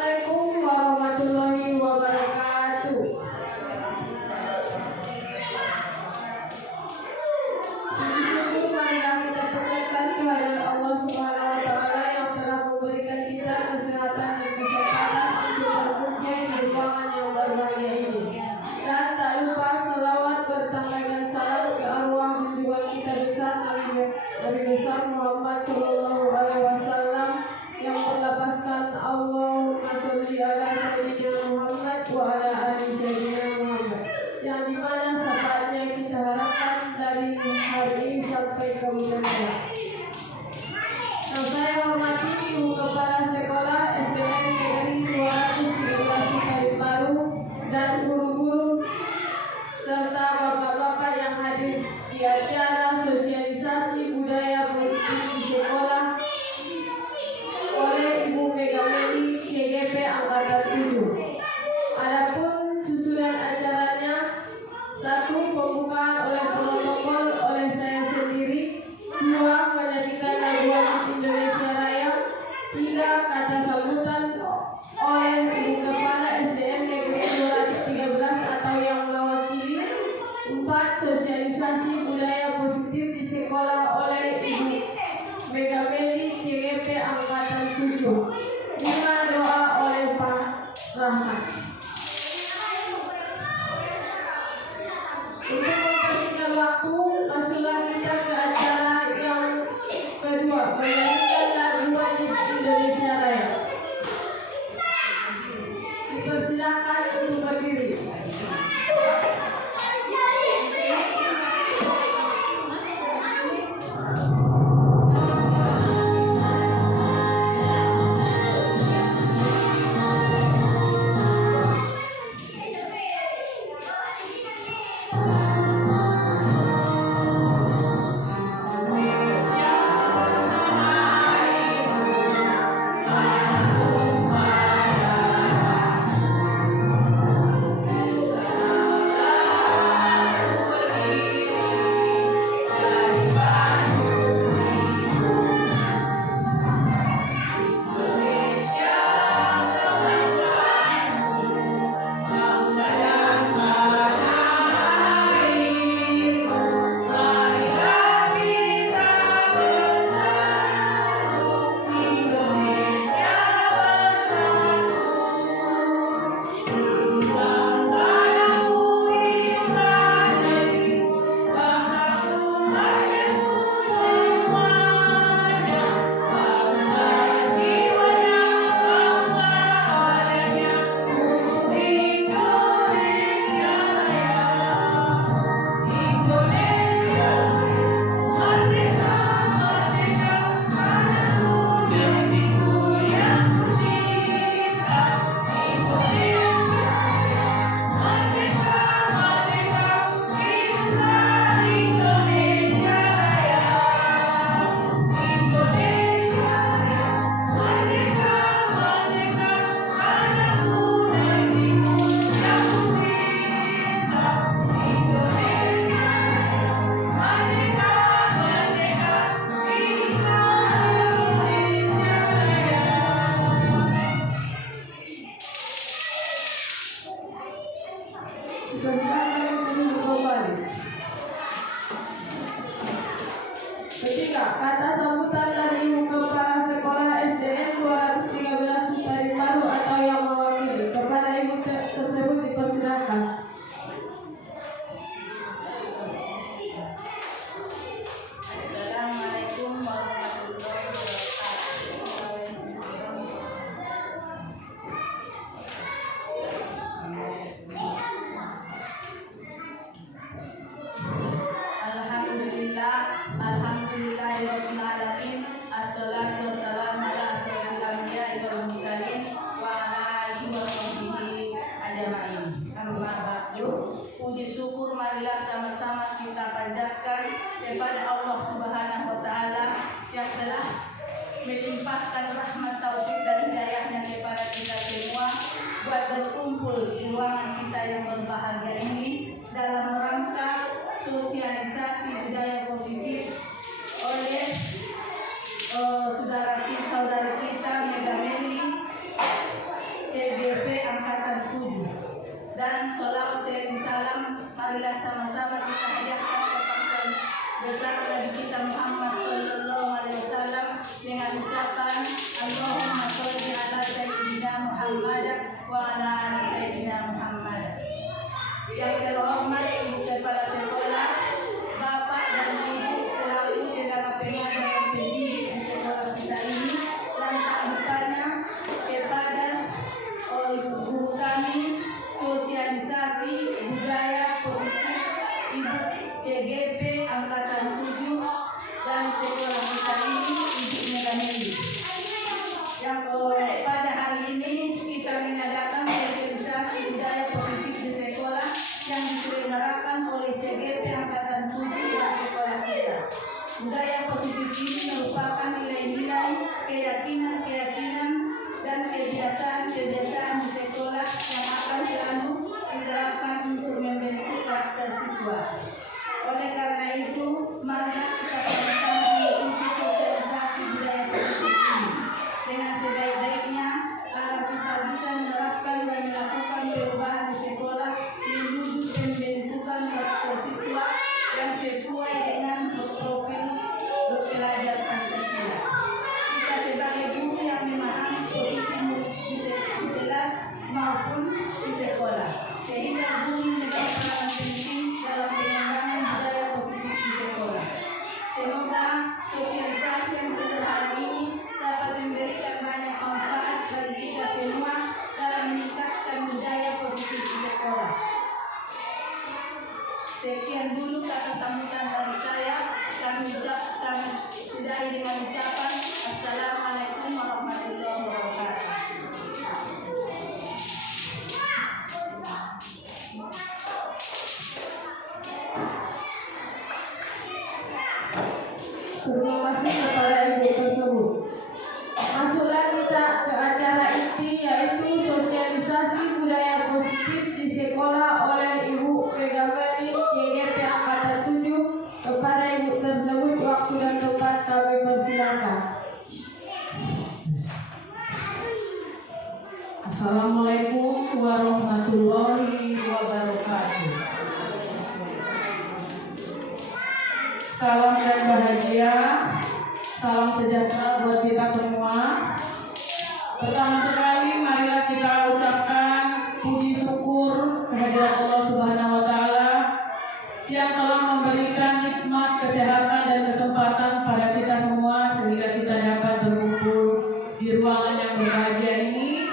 Assalamualaikum warahmatullahi wabarakatuh. Sungguh marilah kita panjatkan kehadiran Allah Subhanahu wa taala yang telah memberikan kita kesehatan dan kesempatan untuk bekerja di ruangan yang berbahagia ini. Dan tak lupa selawat bertambahkan salam ke arwah junjungan kita besar Nabi besar Muhammad Shallallahu Alaihi Wasallam yang berlapaskan Allahumma sholli ala sayyidina Muhammad wa ala ali sayyidina Muhammad, yang dimana syafaatnya kita harapkan dari hari ini sampai kemudian hari. Yang saya hormati Ibu Kepala Sekolah SDN Negeri 213 Kalibaru dan guru-guru serta bapak-bapak yang hadir di acara sosialisasi budaya positif di sekolah oleh Ibu Megameli CGP Angkatan 7. Adapun susunan acaranya: 1. Pembukaan oleh protokol oleh saya sendiri. 2. Menyanyikan lagu wajib Indonesia Raya. 3. Kata sambutan oleh Ibu Kepala SDN Negeri 213 atau yang mewakili. 4. Sosialisasi budaya positif di sekolah oleh Ibu Megameli CGP Angkatan 7. 5. Doa oleh Pak Rahmat. Untuk mempersingkat waktu, masuklah kita ke acara yang kedua, menyanyikan lagu wajib Indonesia Raya. Dipersilakan untuk berdiri. Ketiga, kata sambutan dari Ibu Kepala Sekolah SDN 213 Kalibaru atau yang mewakili. Kepada Ibu tersebut dipersilakan. Assalamualaikum warahmatullahi wabarakatuh. Alhamdulillahirabbil alamin. Assalatu wassalamu ala asyrofil anbiya'i wal mursalin wa ala alihi wa sahbihi ajmain. Amma ba'du. Puji syukur marilah sama-sama kita panjatkan kepada Allah Subhanahu wa taala yang telah melimpahkan rahmat taufik dan hidayahnya kepada kita semua buat berkumpul di ruangan kita yang berbahagia ini dalam rangka sosialisasi budaya positif oleh saudari kita Megameli 7. Dan salawat serta salam marilah sama-sama kita hadirkan kepada besar Nabi kita Muhammad sallallahu alaihi wasallam dengan ucapan Allahumma sholli ala sayyidina Muhammad wa ala ali sayyidina Muhammad. Yang terhormat Ibu Kepala Sekolah, Bapak dan Ibu selaku tenaga pengajar dan pendidik di sekolah kita ini, dan tak lupanya kepada guru kami sosialisasi budaya positif Ibu CGP Angkatan 7 dan sekolah kita ini, Ibu Melameli. Yang pada hari ini kita mengadakan sosialisasi budaya positif di sekolah yang diselenggarakan oleh CGP Angkatan 7 dan sekolah kita. Budaya positif ini merupakan nilai-nilai, keyakinan-keyakinan, dan kebiasaan-kebiasaan di sekolah yang akan selalu diterapkan untuk membentuk karakter siswa. Oleh karena itu, marilah kita sama-sama mengikuti sosialisasi budaya positif ini dengan sebaik-baiknya agar kita bisa menerapkan dan melakukan perubahan di sekolah menuju pembentukan karakter siswa yang sesuai dengan profil pelajar Pancasila. Kita sebagai guru yang memahami posisimu di kelas maupun di sekolah, sehingga guru menjadi peran penting dalam pengembangan budaya positif di sekolah. Semoga sosialisasi yang sederhana ini dapat memberikan banyak manfaat bagi kita semua dalam meningkatkan budaya positif di sekolah. Sekian dulu kata sambutan dari saya. Kami sudahi dengan ucapan Assalamualaikum warahmatullahi wabarakatuh. Terima kasih kepada Ibu tersebut. Masuklah kita ke acara inti, yaitu sosialisasi budaya positif di sekolah oleh Ibu Megameli CGP Angkatan 7. Kepada Ibu tersebut, waktu dan tempat kami persilakan. Assalamualaikum warahmatullahi wabarakatuh. Salam dan bahagia, salam sejahtera buat kita semua. Pertama sekali, marilah kita ucapkan puji syukur kehadirat Allah Subhanahu wa Ta'ala yang telah memberikan nikmat kesehatan dan kesempatan pada kita semua sehingga kita dapat berkumpul di ruangan yang berbahagia ini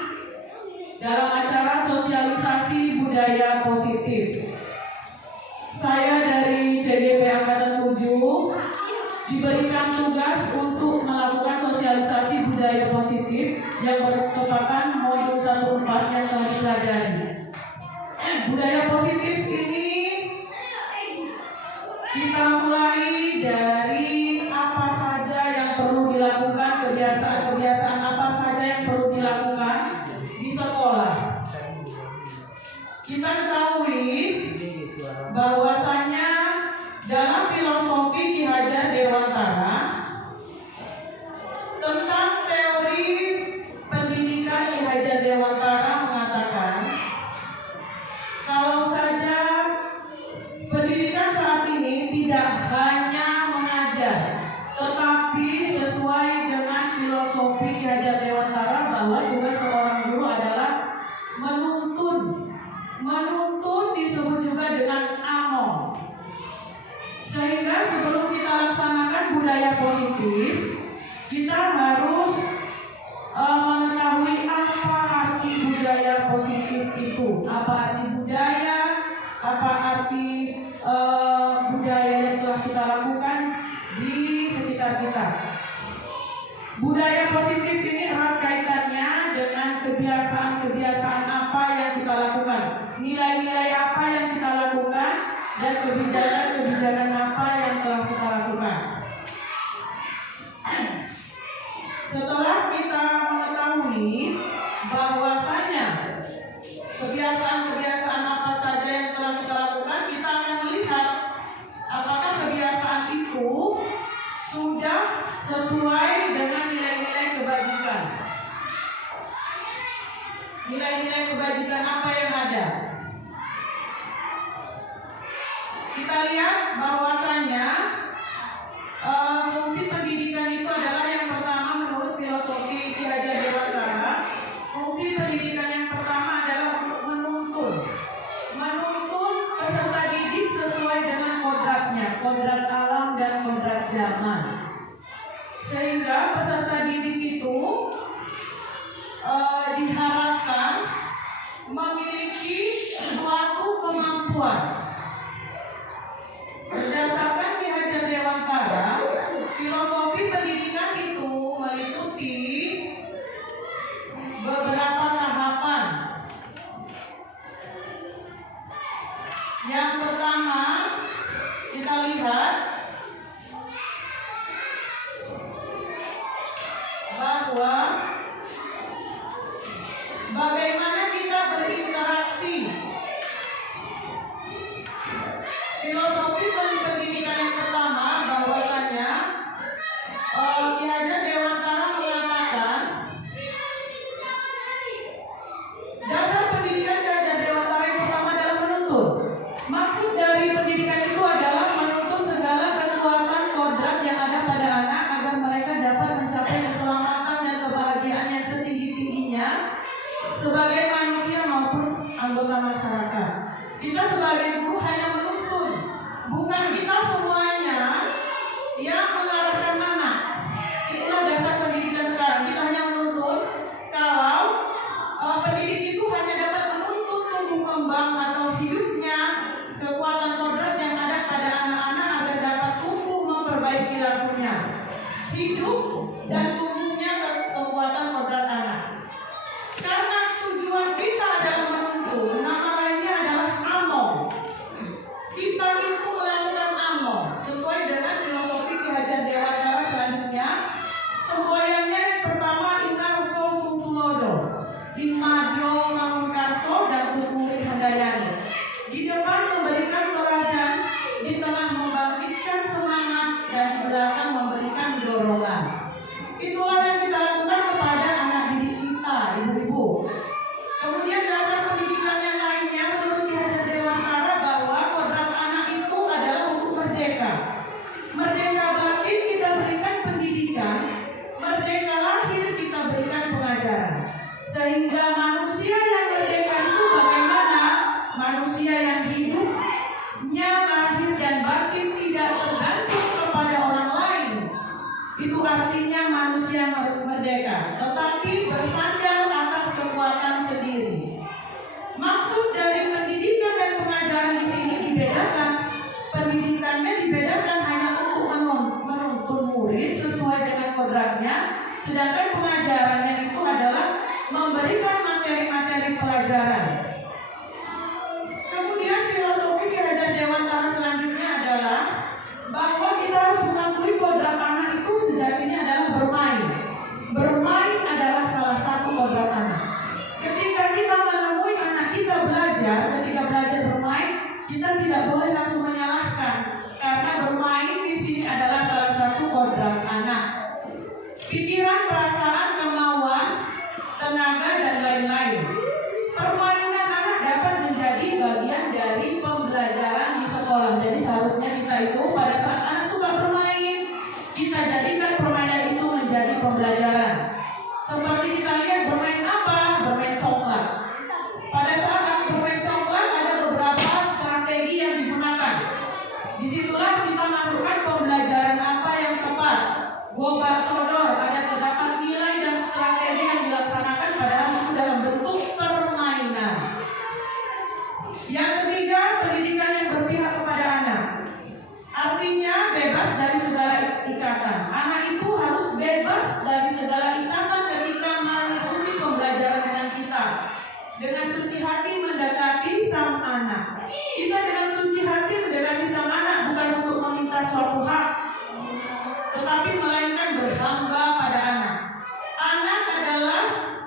dalam acara sosialisasi budaya positif. Saya dari CGP Angkatan 7 diberikan tugas untuk melakukan sosialisasi budaya positif yang merupakan modul 1/4 yang telah dipelajari. Budaya positif ini kita mulai dari apa saja yang perlu dilakukan, kebiasaan-kebiasaan apa saja yang perlu dilakukan di sekolah. Kita ketahui bahwasanya dalam filosofi Ki Hajar Dewantara tentang teori pendidikan, Ki Hajar Dewantara mengatakan kalau saja pendidikan saat ini tidak hanya mengajar, tetapi sesuai dengan filosofi Ki Hajar Dewantara bahwa juga seorang guru adalah menuntun disebut juga dengan among. Sehingga sebelum kita laksanakan budaya positif, kita harus mengetahui apa arti budaya positif itu, apa arti budaya, apa arti budaya yang telah kita lakukan di sekitar kita. Budaya positif ini erat kaitannya dengan kebiasaan-kebiasaan apa yang kita lakukan, nilai-nilai apa yang kita lakukan, dan kebijakan-kebijakan apa yang telah kita lakukan. Setelah kita mengetahui bahwasanya kebiasaan-kebiasaan apa saja yang telah kita lakukan, kita akan melihat apakah kebiasaan itu sudah sesuai dengan nilai-nilai kebajikan. nilai-nilai kebajikan apa yang ada. Kita lihat bahwasanya fungsi pendidikan itu adalah yang pertama menurut filosofi Ki Hajar Dewantara. Fungsi pendidikan yang pertama adalah untuk menuntun peserta didik sesuai dengan kodratnya, kodrat alam dan kodrat zaman. Sehingga peserta didik itu diharapkan memiliki suatu kemampuan. Berdasarkan Ki Hajar Dewantara, filosofi pendidikan itu meliputi beberapa tahapan. Yang pertama, kita lihat bahwa bagaimana kita berinteraksi. Filosofi pendidikan yang pertama bahwasanya Ki Hajar Dewantara mengatakan dasar pendidikan Ki Hajar Dewantara yang pertama adalah menuntun. Maksud dari pendidikan itu adalah menuntun segala kekuatan kodrat yang ada pada anak agar mereka dapat mencapai keselamatan dan kebahagiaan yang setinggi-tingginya sebagai manusia maupun anggota masyarakat. Kita sebagai guru hanya menuntun, bukan kita semuanya yang mengarahkan anak. Itulah dasar pendidikan sekarang. Kita hanya menuntun. Kalau pendidik itu hanya dapat menuntun tumbuh kembang atau hidupnya kekuatan kodrat yang ada pada anak-anak agar dapat tumbuh memperbaiki lakunya, hidup dan tumbuhnya kekuatan kodrat anak. Karena tujuan kita adalah menuntun, nama lainnya adalah among. Kita itu melakukan among sesuai dengan filosofi Ki Hajar Dewantara selanjutnya. Semboyannya yang pertama inkarso sungkulodo, imadyo mangunkarso dan kukuri handayani. Di depan memberikan teladan, di tengah membangkitkan semangat, dan di belakang memberikan dorongan. Itulah yang kita lakukan kepada anak didik kita, ibu-ibu. Kemudian dasar pendidikan yang lainnya menurut Ki Hajar Dewantara bahwa kodrat anak itu adalah untuk merdeka. Merdeka batin kita berikan pendidikan, merdeka lahir kita berikan pengajaran. Sehingga manusia yang merdeka itu bagaimana? Manusia yang hidupnya lahir dan batin tidak tergantung kepada orang lain. Itu artinya manusia merdeka, tetapi bersandar atas kekuatan sendiri. Maksud dari pendidikan dan pengajaran di sini dibedakan. Pendidikannya dibedakan hanya untuk menuntun murid sesuai dengan kodratnya, sedangkan pengajarannya itu adalah memberikan materi-materi pelajaran. Kemudian filosofi Ki Hajar Dewantara selanjutnya adalah bahwa kita harus mengakui kodrat anak itu sejatinya adalah bermain. Bermain adalah salah satu kodrat anak. Ketika kita menemui anak kita belajar, ketika belajar bermain, kita tidak boleh langsung menyalahkan, karena bermain di sini adalah salah satu kodrat anak. Pikiran, perasaan, kemauan, tenaga, dan lain-lain. Permainan anak dapat menjadi bagian dari pembelajaran di sekolah. Jadi seharusnya kita itu pada saat anak suka bermain, kita jadikan permainan itu menjadi pembelajaran. Seperti kita lihat bermain apa? Bermain coklat. Pada saat anak bermain coklat ada beberapa strategi yang digunakan. Disitulah kita masukkan pembelajaran apa yang tepat. Gobar sodor, ada terdapat nilai dan strategi yang dilaksanakan padahal itu dalam bentuk permainan. Yang ketiga, pendidikan yang berpihak kepada anak. Artinya bebas dari segala ikatan. Anak itu harus bebas dari segala ikatan ketika mengikuti pembelajaran dengan kita. Dengan suci hati mendekati sang anak. Kita dengan suci hati mendekati sang anak bukan untuk meminta suatu hak, tetapi melainkan berhamba pada anak. Anak adalah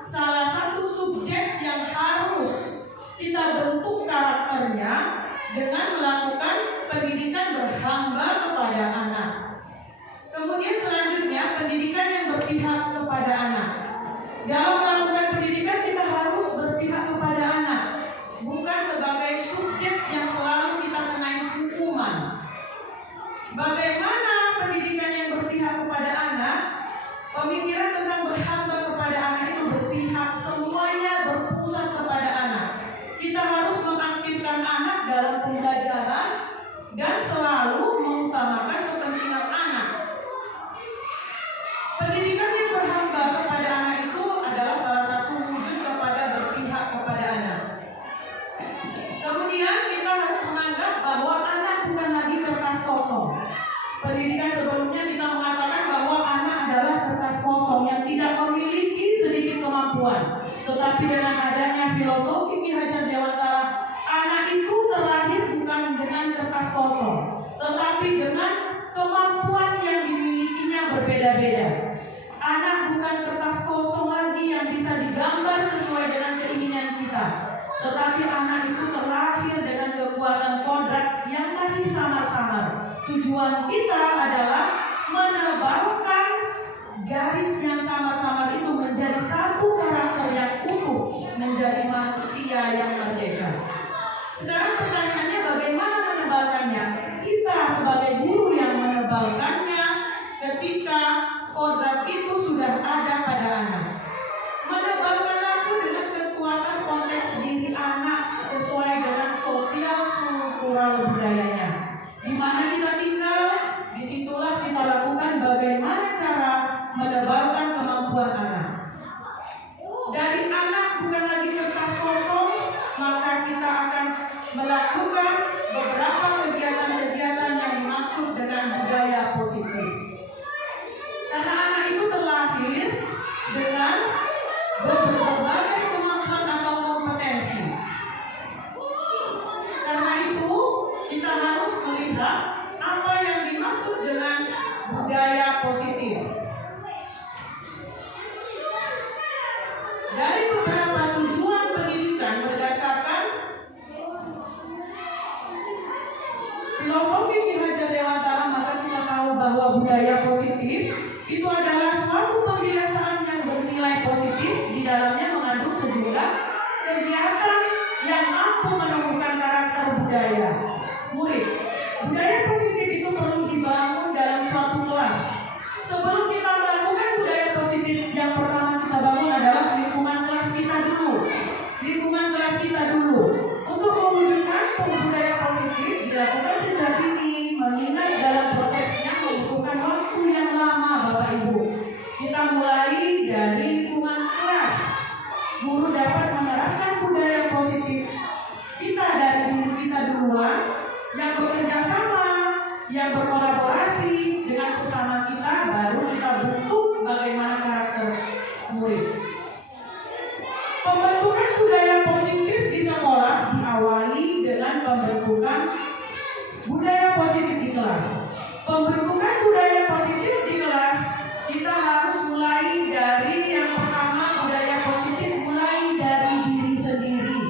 salah satu subjek yang harus kita bentuk karakternya dengan melakukan pendidikan berhamba kepada anak. Kemudian selanjutnya pendidikan yang berpihak kepada anak. Dalam melakukan pendidikan kita harus berpihak berpusat kepada anak. Kita harus mengaktifkan anak dalam pembelajaran dan selalu mengutamakan kepentingan anak. Pendidikan yang berhamba kepada anak itu adalah salah satu wujud kepada berpihak kepada anak. Kemudian kita harus menganggap bahwa anak bukan lagi kertas kosong. Pendidikan sebelumnya kita mengatakan bahwa anak adalah kertas kosong yang tidak memiliki sedikit kemampuan. Tetapi dengan adanya filosofi Ki Hajar Dewantara, anak itu terlahir bukan dengan kertas kosong, tetapi dengan kemampuan yang dimilikinya berbeda-beda. Anak bukan kertas kosong lagi yang bisa digambar sesuai dengan keinginan kita, tetapi anak itu terlahir dengan kekuatan kodrat yang masih samar-samar. Tujuan kita adalah menebalkan garis yang samar-samar itu menjadi satu karakter yang utuh, menjadi manusia yang merdeka. Sekarang pertanyaannya, bagaimana menebalkannya? Kita sebagai guru yang menebalkannya ketika kodrat itu sudah ada pada anak. Menebalkanlah itu dengan kekuatan konteks diri anak sesuai dengan sosial kultural budayanya. Di mana kita tinggal, disitulah kita lakukan bagaimana cara menebalkan kemampuan anak. Dari anak bukan lagi kertas kosong, maka kita akan melakukan beberapa kegiatan-kegiatan yang dimaksud dengan budaya positif. Karena anak itu terlahir dengan berbagai kemampuan atau kompetensi. Karena itu kita harus melihat apa yang dimaksud dengan budaya positif. Dari beberapa tujuan pendidikan berdasarkan filosofi Ki Hajar Dewantara, maka kita tahu bahwa budaya positif itu adalah suatu pembiasaan yang bernilai positif, di dalamnya mengandung sejumlah kegiatan yang mampu menumbuhkan karakter budaya murid. Budaya positif itu perlu dibangun dalam suatu kelas. Sebelum kita melakukan budaya positif, yang pertama kita bangun adalah lingkungan kelas kita dulu. Lingkungan kelas kita dulu. Untuk mewujudkan budaya positif dilakukan sejak dini, mengingat dalam prosesnya membutuhkan waktu yang lama, Bapak Ibu. Kita mulai dari lingkungan kelas. Guru dapat menerapkan budaya positif kita dari diri kita duluan, yang bekerja sama, yang berkolaborasi dengan sesama kita, baru kita bentuk bagaimana karakter murid. Pembentukan budaya positif di sekolah diawali dengan pembentukan budaya positif di kelas. Pembentukan budaya positif di kelas, kita harus mulai dari yang pertama, budaya positif mulai dari diri sendiri,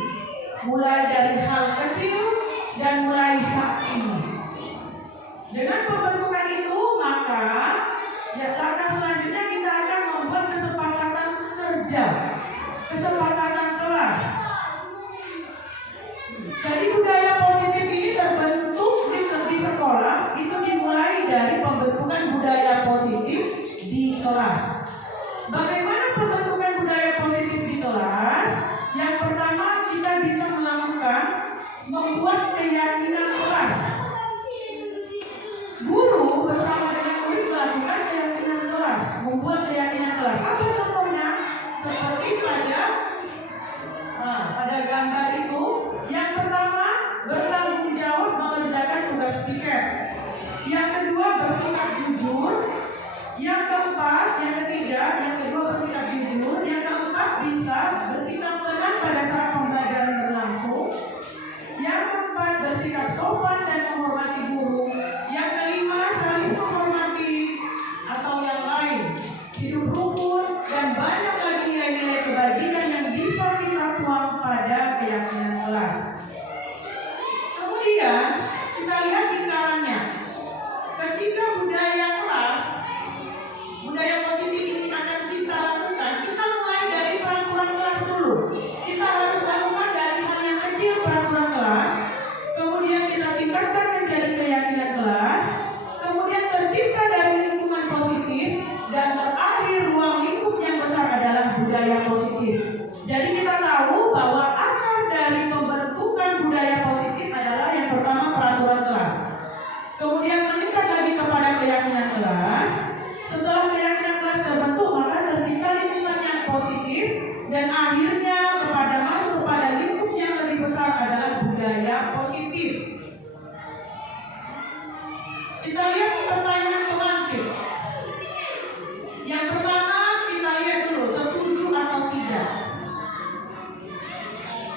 mulai dari hal kecil dan mulai saat ini. Dengan pembentukan itu, maka langkah selanjutnya kita akan membuat kesepakatan kerja, kesepakatan kelas. Jadi budaya positif ini terbentuk di sekolah itu dimulai dari pembentukan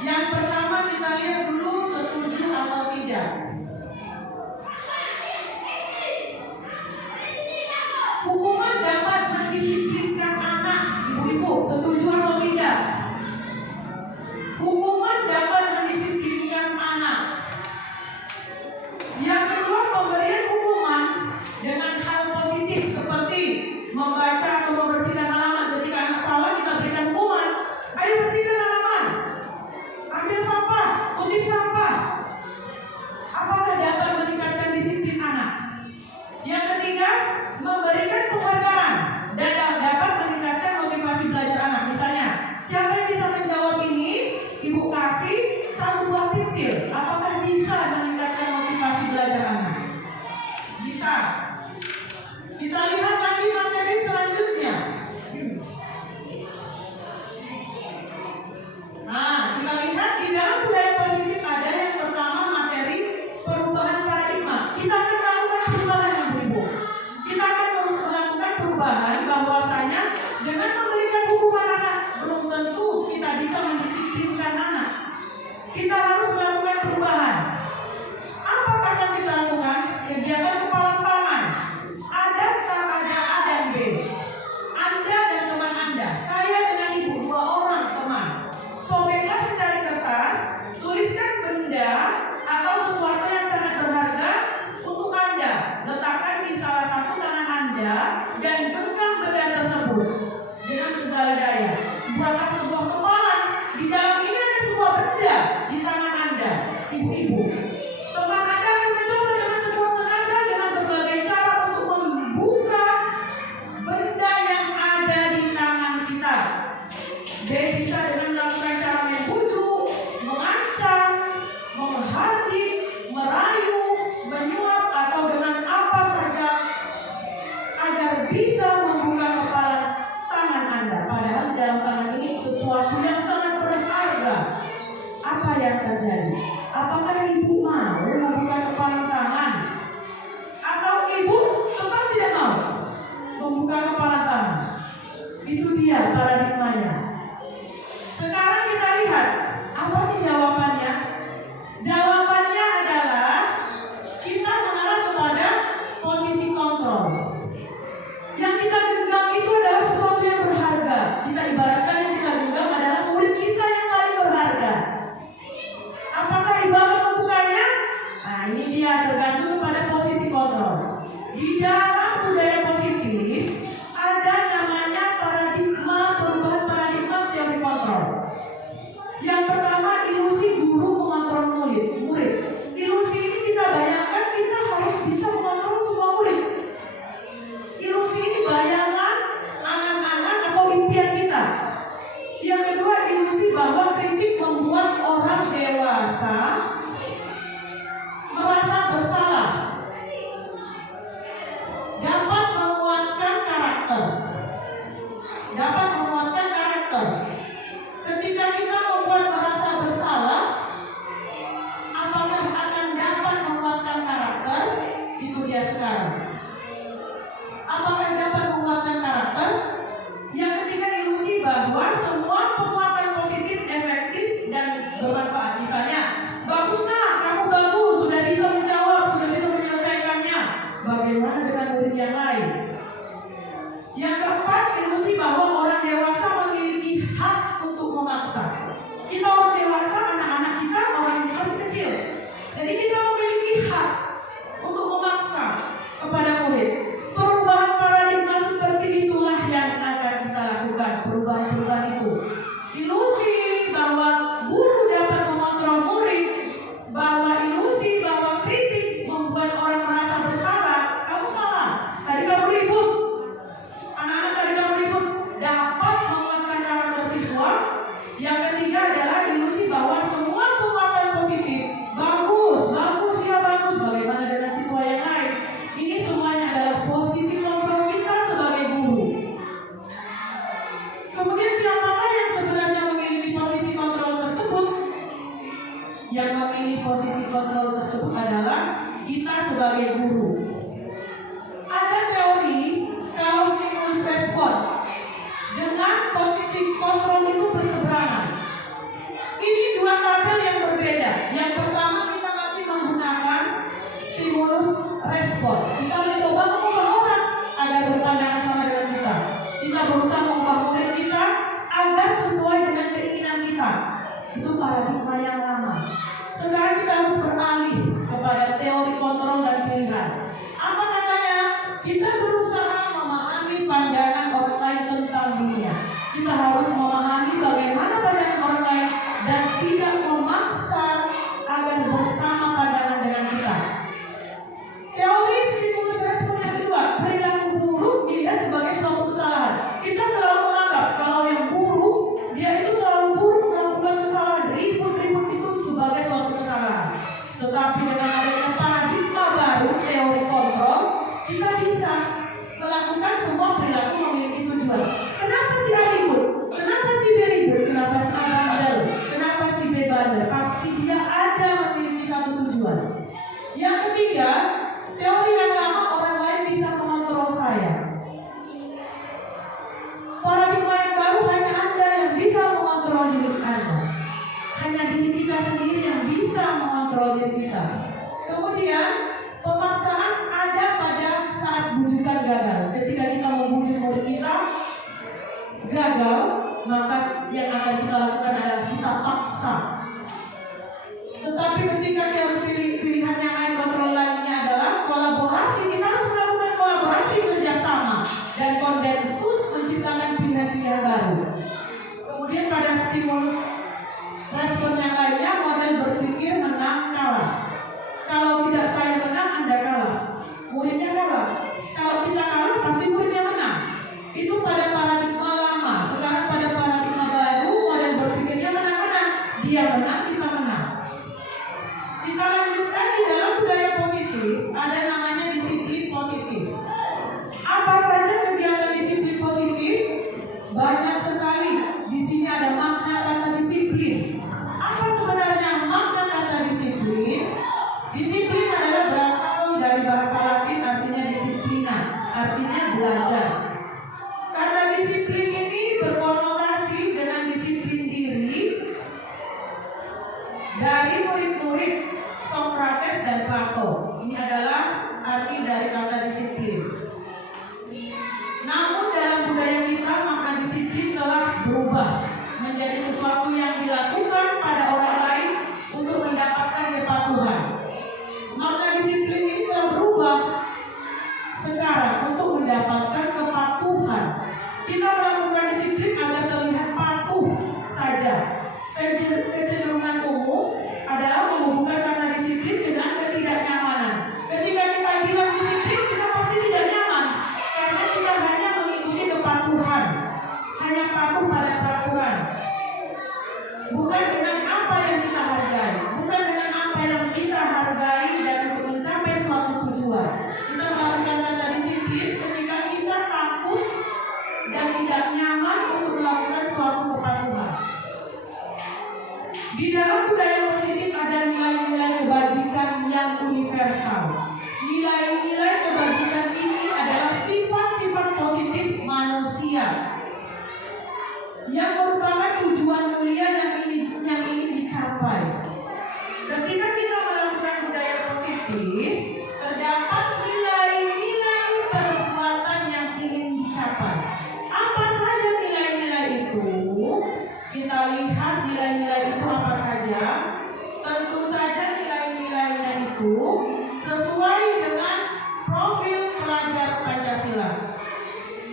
Yang pertama kita lihat dulu setuju atau tidak. Hukuman dapat mendisiplinkan anak, ibu-ibu, setuju atau tidak? Hukuman dapat mendisiplinkan anak. Yang kedua, pemberian hukuman dengan hal positif seperti membaca atau membersihkan halaman. Ketika anak salah, kita berikan hukuman. Ayo bersihkan halaman, ambil sampah, kutip sampah. Apakah dapat meningkatkan disiplin anak? Yang ketiga, memberikan penghargaan dan dapat meningkatkan motivasi belajar anak. Misalnya, siapa yang bisa menjawab ini? Ibu kasih 1 buah pensil. Apakah bisa meningkatkan motivasi belajar anak? Bisa. Kita lihat lagi materi selanjutnya. Nah, kita lihat di dalam budaya positif ada yang pertama materi perubahan paradigma. Kita akan melakukan perubahan, ibu-ibu. Kita akan melakukan perubahan bahwasanya dengan memberikan hukuman anak belum tentu kita bisa mendisiplinkan anak. Kita harus melakukan perubahan. Apa akan kita lakukan? Kegiatan kepala tangan. Ada A dan B. Anda dan teman Anda, saya dengan ibu, 2 orang teman. Sobeklah secari kertas, tuliskan benda atau sesuatu yang sangat berharga untuk Anda. Letakkan di salah satu tangan Anda dan genggam benda tersebut dengan segala daya. Buatlah sebuah kepalan. Di dalam ini ada sebuah benda di tangan Anda, ibu-ibu. Teman Anda akan mencoba dengan sebuah tenaga dengan berbagai cara untuk membuka benda yang ada di tangan kita. Dia bisa dengan melakukan cara membujuk, mengancam, menghardik, merayu, menyuap, atau dengan apa saja agar bisa membuka kepala tangan Anda. Padahal dalam tangan ini sesuatu yang sangat berharga. Apa yang terjadi? Apakah ibu mau membuka kepala tangan? Atau ibu tetap tidak mau membuka kepala tangan? Itu dia paradigmanya. Sekarang kita lihat, apa sih jawabannya? Jawabannya adalah kita mengarah kepada posisi kontrol. Yang kita genggam itu adalah sesuatu yang berharga. Kita ibaratkan yang kita genggam adalah murid kita yang paling berharga. Apakah ibu akan membukanya? Nah, ini dia tergantung pada posisi kontrol. Di dalam budaya positif ada namanya paradigma, perubahan paradigma teori kontrol. Yang pertama, ilusi guru mengontrol murid. Ilusi ini kita bayangkan kita harus bisa mengontrol semua murid. Ilusi ini bayangan, angan-angan atau impian kita. Yang kedua, ilusi bahwa kritik membuat orang dewasa merasa bersalah, dapat menguatkan karakter. Ketika kita membuat merasa bersalah, apakah akan dapat menguatkan karakter? Itu dia sekarang. Apakah dapat menguatkan karakter? Yang ketiga, ilusi bahwa semua penguatan positif efektif dan bermanfaat. Misalnya, bagus nak, kamu bagus, sudah bisa menjawab, sudah bisa menyelesaikannya. Bagaimana dengan murid yang lain? Yang keempat, ilusi bahwa orang dewasa memiliki hak untuk memaksa. Kita orang dewasa, anak-anak kita orang masih kecil. Jadi kita memiliki hak untuk memaksa kepada murid. Perubahan paradigma seperti itulah yang akan kita lakukan. Perubahan itu. Ilusi bahwa guru dapat Itu paradigma yang lama. Sekarang kita harus beralih kepada teori kontrol dan pilihan. Apa katanya? Kita berusaha memahami pandangan orang lain tentang dunia. Kita harus memahami bagaimana pandangan orang lain dan tidak memaksa agar bersama pandangan dengan kita. Teori stimulus respon yang kedua, perilaku buruk dilihat sebagai suatu kesalahan. Kita selalu menganggap kalau yang buruk, dia itu selalu buruk melakukan kesalahan, ribut-ribut itu sebagai suatu kesalahan. Tetapi dengan adanya paradigma baru, teori kontrol, kita bisa melakukan semua perilaku memiliki tujuan. Kenapa si A ribut? Kenapa si B ribut? Kenapa si A bandel? Kenapa si B bandel? Pasti dia ada memiliki satu tujuan. Yang ketiga, teori yang lama orang lain bisa mengontrol saya. Paradigma yang baru hanya Anda yang bisa mengontrol diri Anda. Hanya diri kita sendiri yang bisa mengontrol diri kita. Kemudian pemaksaan ada pada saat bujukan gagal. Ketika kita membujuk murid kita gagal, maka yang akan kita lakukan adalah kita paksa. Tetapi ketika teori pilihan yang lain, kontrol lainnya adalah kolaborasi. Kita harus melakukan kolaborasi kerjasama dan konsensus menciptakan pilihan-pilihan baru. Kemudian pada stimulus respon yang lainnya, model berpikir menang kalah. Kalau tidak saya menang, Anda kalah. Muridnya kalah. Kalau kita kalah, pasti muridnya menang. Itu pada paradigma lama. Sekarang pada paradigma baru, model berpikirnya menang-menang. Dia menang, kita menang. Kita lanjutkan di dalam budaya positif, ada namanya disiplin positif. Apa saja kegiatan disiplin positif? Banyak sekali. Di sini ada makna kata disiplin. Apa sebenarnya makna kata disiplin? Disiplin adalah berasal dari bahasa Latin, artinya disiplina, artinya belajar. Kata disiplin ini berkonotasi dengan disiplin diri dari murid-murid Socrates dan Plato. Ini adalah arti dari kata disiplin. Namun dalam budaya kita, makna disiplin telah berubah menjadi sesuatu yang dilakukan pada orang lain untuk mendapatkan kepatuhan. Makna disiplin ini telah berubah sekarang untuk mendapatkan kepatuhan. Kita melakukan disiplin agar terlihat patuh saja. Kecenderungan umum adalah menghubungkan kata disiplin dengan ketidaknyamanan. Ketika kita bilang disiplin, kita pasti tidak nyaman karena kita hanya mengikuti kepatuhan, hanya patuh pada peraturan, bukan dengan apa yang kita hargai, bukan dengan apa yang kita hargai dan untuk mencapai suatu tujuan. Kita melakukan kata disiplin ketika kita takut dan tidak nyaman untuk melakukan suatu kepatuhan. Di dalam budaya positif ada nilai-nilai kebajikan yang universal. Nilai-nilai kebajikan ini adalah sifat-sifat positif manusia yang merupakan tujuan mulia yang ingin dicapai. Ketika kita melakukan budaya positif, terdapat nilai-nilai perbuatan yang ingin dicapai. Apa saja nilai-nilai itu? Kita lihat nilai-nilai itu apa saja. Tentu saja nilai-nilainya itu sesuai dengan profil pelajar Pancasila.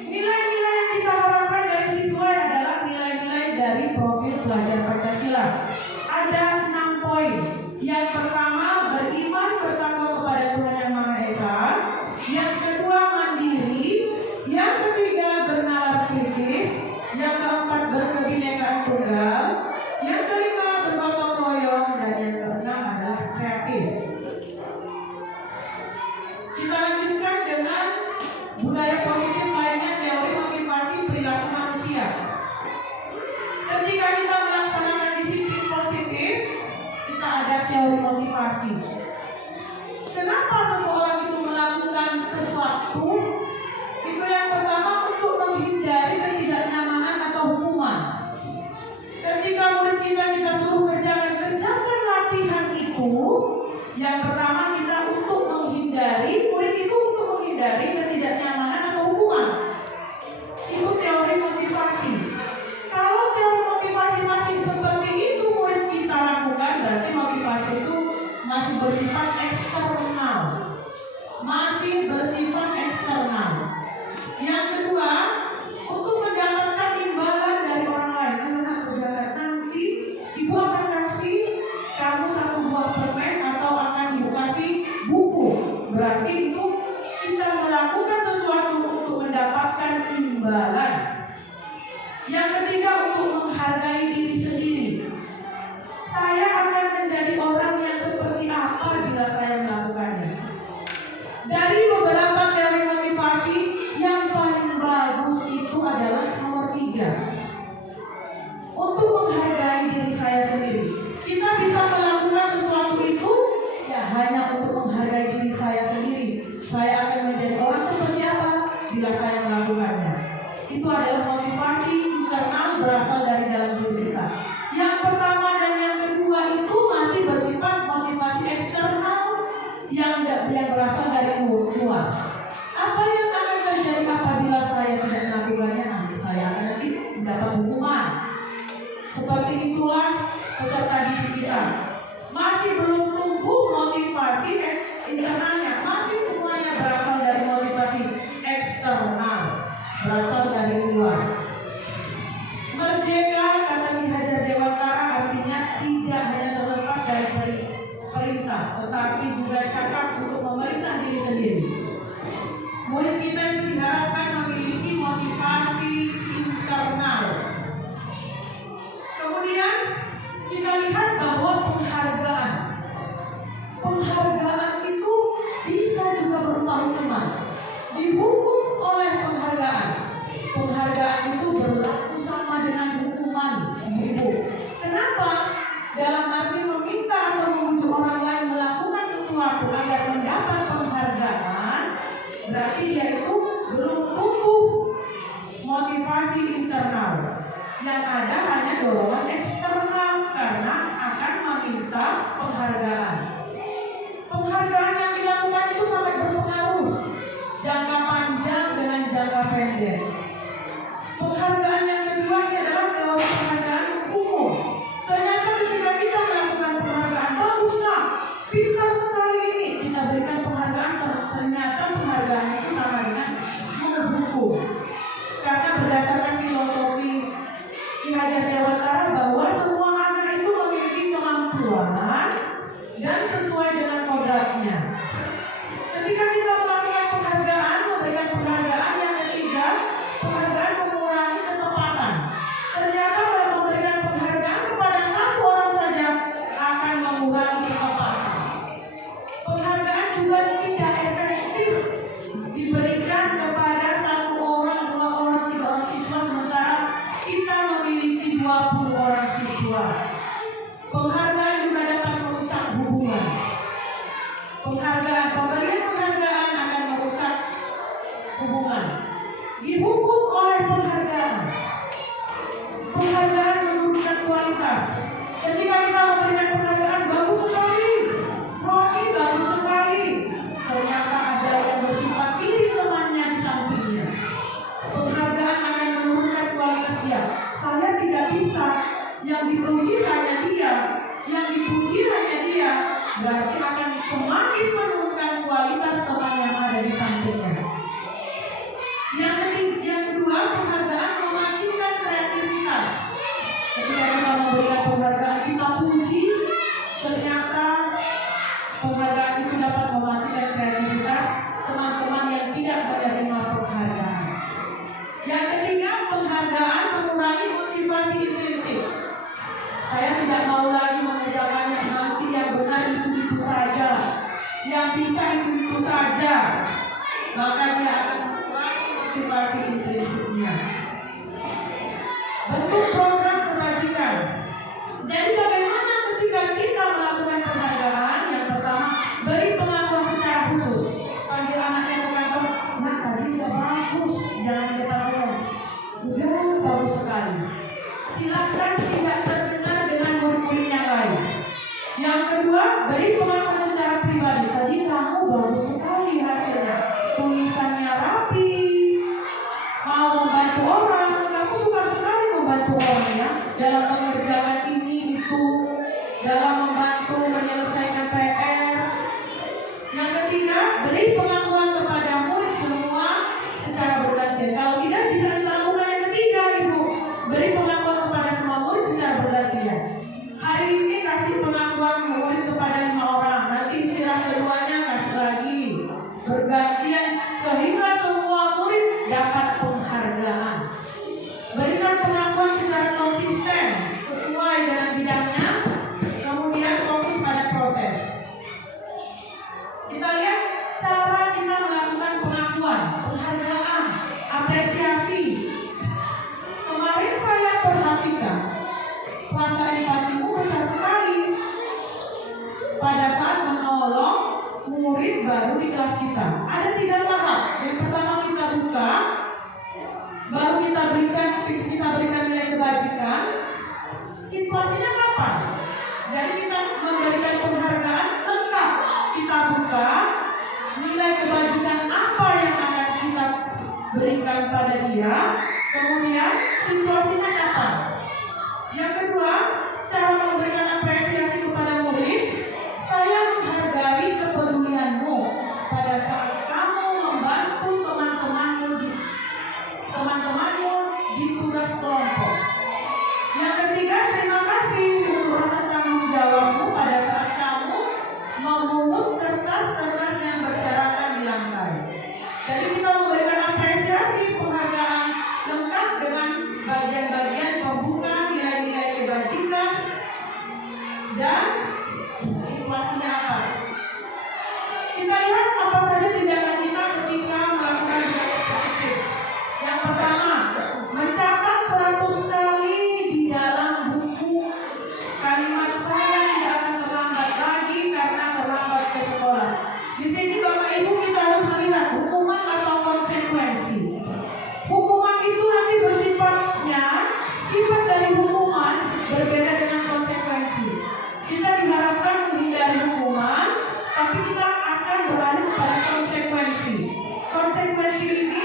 Nilai-nilai yang kita harapkan dari siswa adalah nilai-nilai dari profil pelajar Pancasila. Ada 6 peserta didik kita. Masih belum tumbuh motivasi internalnya, masih semuanya berasal dari motivasi eksternal, berasal dari luar. Merdeka, kata Ki Hajar Dewantara, artinya tidak hanya terlepas dari perintah, tetapi juga cakap untuk memerintah diri sendiri. Murid kita itu diharapkan memiliki motivasi internal. Kemudian kita lihat bahwa penghargaan itu bisa juga berupa hukuman. Dihukum oleh penghargaan. Penghargaan itu berlaku sama dengan hukuman, Ibu. Kenapa? Dalam arti meminta atau membujuk orang lain melakukan sesuatu agar mendapat penghargaan, berarti dia itu belum tumbuh motivasi internal. Yang ada hanya dorongan eksternal karena akan meminta penghargaan. Penghargaan yang dilakukan itu sangat berpengaruh, jangka panjang dengan jangka pendek. Penghargaan yang kedua adalah penghargaan umum. Ternyata ketika kita melakukan penghargaan, baguslah, pintar sekali ini, kita berikan penghargaan, ternyata penghargaan itu sama dengan menghukum. Karena berdasarkan filosofi Ki Hajar Dewantara bahwa semua anak itu memiliki kemampuan dan sesuai dengan kodratnya. Ketika kita melakukan penghargaan, memberikan penghargaan, yang ketiga, penghargaan mengurangi ketepatan. Ternyata kalau memberikan penghargaan kepada satu orang saja akan mengurangi ketepatan. Penghargaan juga tidak efektif diberikan kepada satu orang, 2 orang, 3 orang siswa, sementara kita memiliki 20 orang siswa. Penghargaan juga dapat merusak hubungan. Pemberian penghargaan akan merusak hubungan. Dihukum oleh penghargaan. Penghargaan menurunkan kualitas. Ketika kita memberikan penghargaan, bagus sekali, Rocky bagus sekali, ternyata ada yang bersifat iri temannya di sampingnya. Penghargaan akan menurunkan kualitas dia. Saya tidak bisa, yang dipuji hanya dia, yang dipuji hanya dia, berarti akan semakin menurunkan kualitas teman yang ada di sampingnya. Yang kedua, penghargaan mematikan kreativitas. Ketika kita memberikan penghargaan, kita puji, ternyata penghargaan itu dapat mematikan kreativitas teman-teman yang tidak menerima penghargaan. Yang ketiga, penghargaan mengurangi motivasi intrinsik. Saya tidak mau lagi mengerjakannya, nanti yang benar itu saja, yang bisa itu saja, maka dia akan mengurangi motivasi intrinsiknya. Bentuk program kebajikan. Jadi bagaimana ketika kita melakukan penghargaan? Yang pertama, beri pengakuan secara khusus. Panggil anaknya ke kantor, "Nak, tadi udah bagus, jangan depan orang. Udah bagus sekali." Silakan tidak terdengar dengan murid-murid yang lain. Yang kedua, beri pengakuan secara pribadi. Tadi kamu bagus sekali hasilnya, tulisannya rapi, mau membantu orang, kamu suka sekali membantu orang ya, dalam mengerjakan ini itu, dalam membantu menyelesaikan PR. Yang ketiga, beri pengakuan kepada murid semua secara bergantian. Kalau tidak bisa dilakukan yang ketiga, Ibu, beri pengakuan kepada semua murid secara bergantian. Hari ini kasih pengakuan murid kepada 5 orang, nanti istirahat keduanya kasih lagi, bergantian sehingga semua murid dapat penghargaan. Berikan pengakuan secara konsisten sesuai dengan bidangnya, kemudian fokus pada proses. Kita lihat cara kita melakukan pengakuan, penghargaan, apresiasi. Kemarin saya perhatikan rasa empatimu besar sekali. Dan situasinya apa? Kita lihat apa saja tindakan kita ketika melakukan gerakan positif. Yang pertama, mencatat 100 kali di dalam buku kalimat saya tidak akan terlambat lagi karena terlambat ke sekolah. Di sini Bapak Ibu kita harus melihat hukuman atau konsekuensi. Hukuman itu nanti bersifatnya, sifat dari hukuman berbeda dengan konsekuensi. Kita diharapkan menghindari hukuman, tapi kita akan beralih kepada konsekuensi. Konsekuensi ini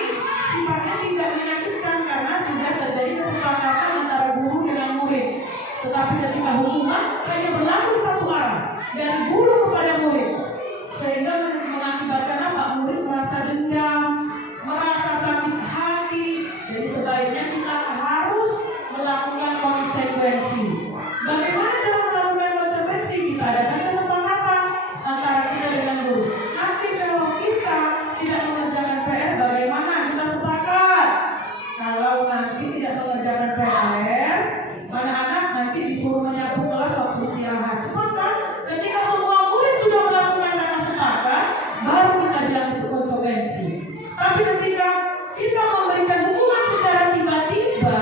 sifatnya tidak menyakitkan karena sudah terjadi kesepakatan antara guru dengan murid. Tetapi ketika hukuman hanya berlaku satu arah dari guru kepada murid, sehingga mengakibatkan apa? Murid merasa dendam, merasa sakit hati. Jadi sebaiknya kita harus melakukan konsekuensi. Bagaimana cara melakukan konsekuensi? Kita adakan kesepakatan antara kita dengan guru. Nanti kalau kita tidak mengerjakan PR, bagaimana? Kita sepakat. Kalau nanti tidak mengerjakan PR, anak-anak nanti disuruh menyapu kelas waktu istirahat. Sepakat. Ketika semua murid sudah melakukan kata sepakat, baru kita bilang itu konsekuensi. Tapi ketika kita memberikan hukuman secara tiba-tiba,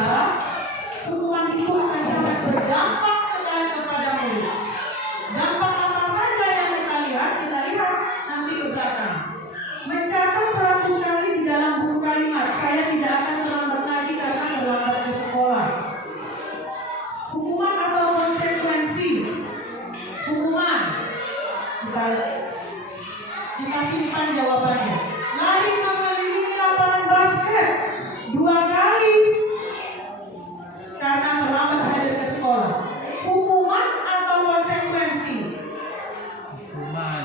hukuman itu akan sangat berdampak sekali kepada murid. Dampak apa saja yang kita lihat nanti ke belakang. Mencatat 100 kali di dalam buku kalimat, saya tidak akan terlambat lagi karena terlambat ke sekolah. Hukuman atau konsekuensi? Hukuman. Kita simpan jawabannya. Lari mengelilingi lapangan basket 2 kali karena terlambat hadir ke sekolah. Hukuman atau konsekuensi?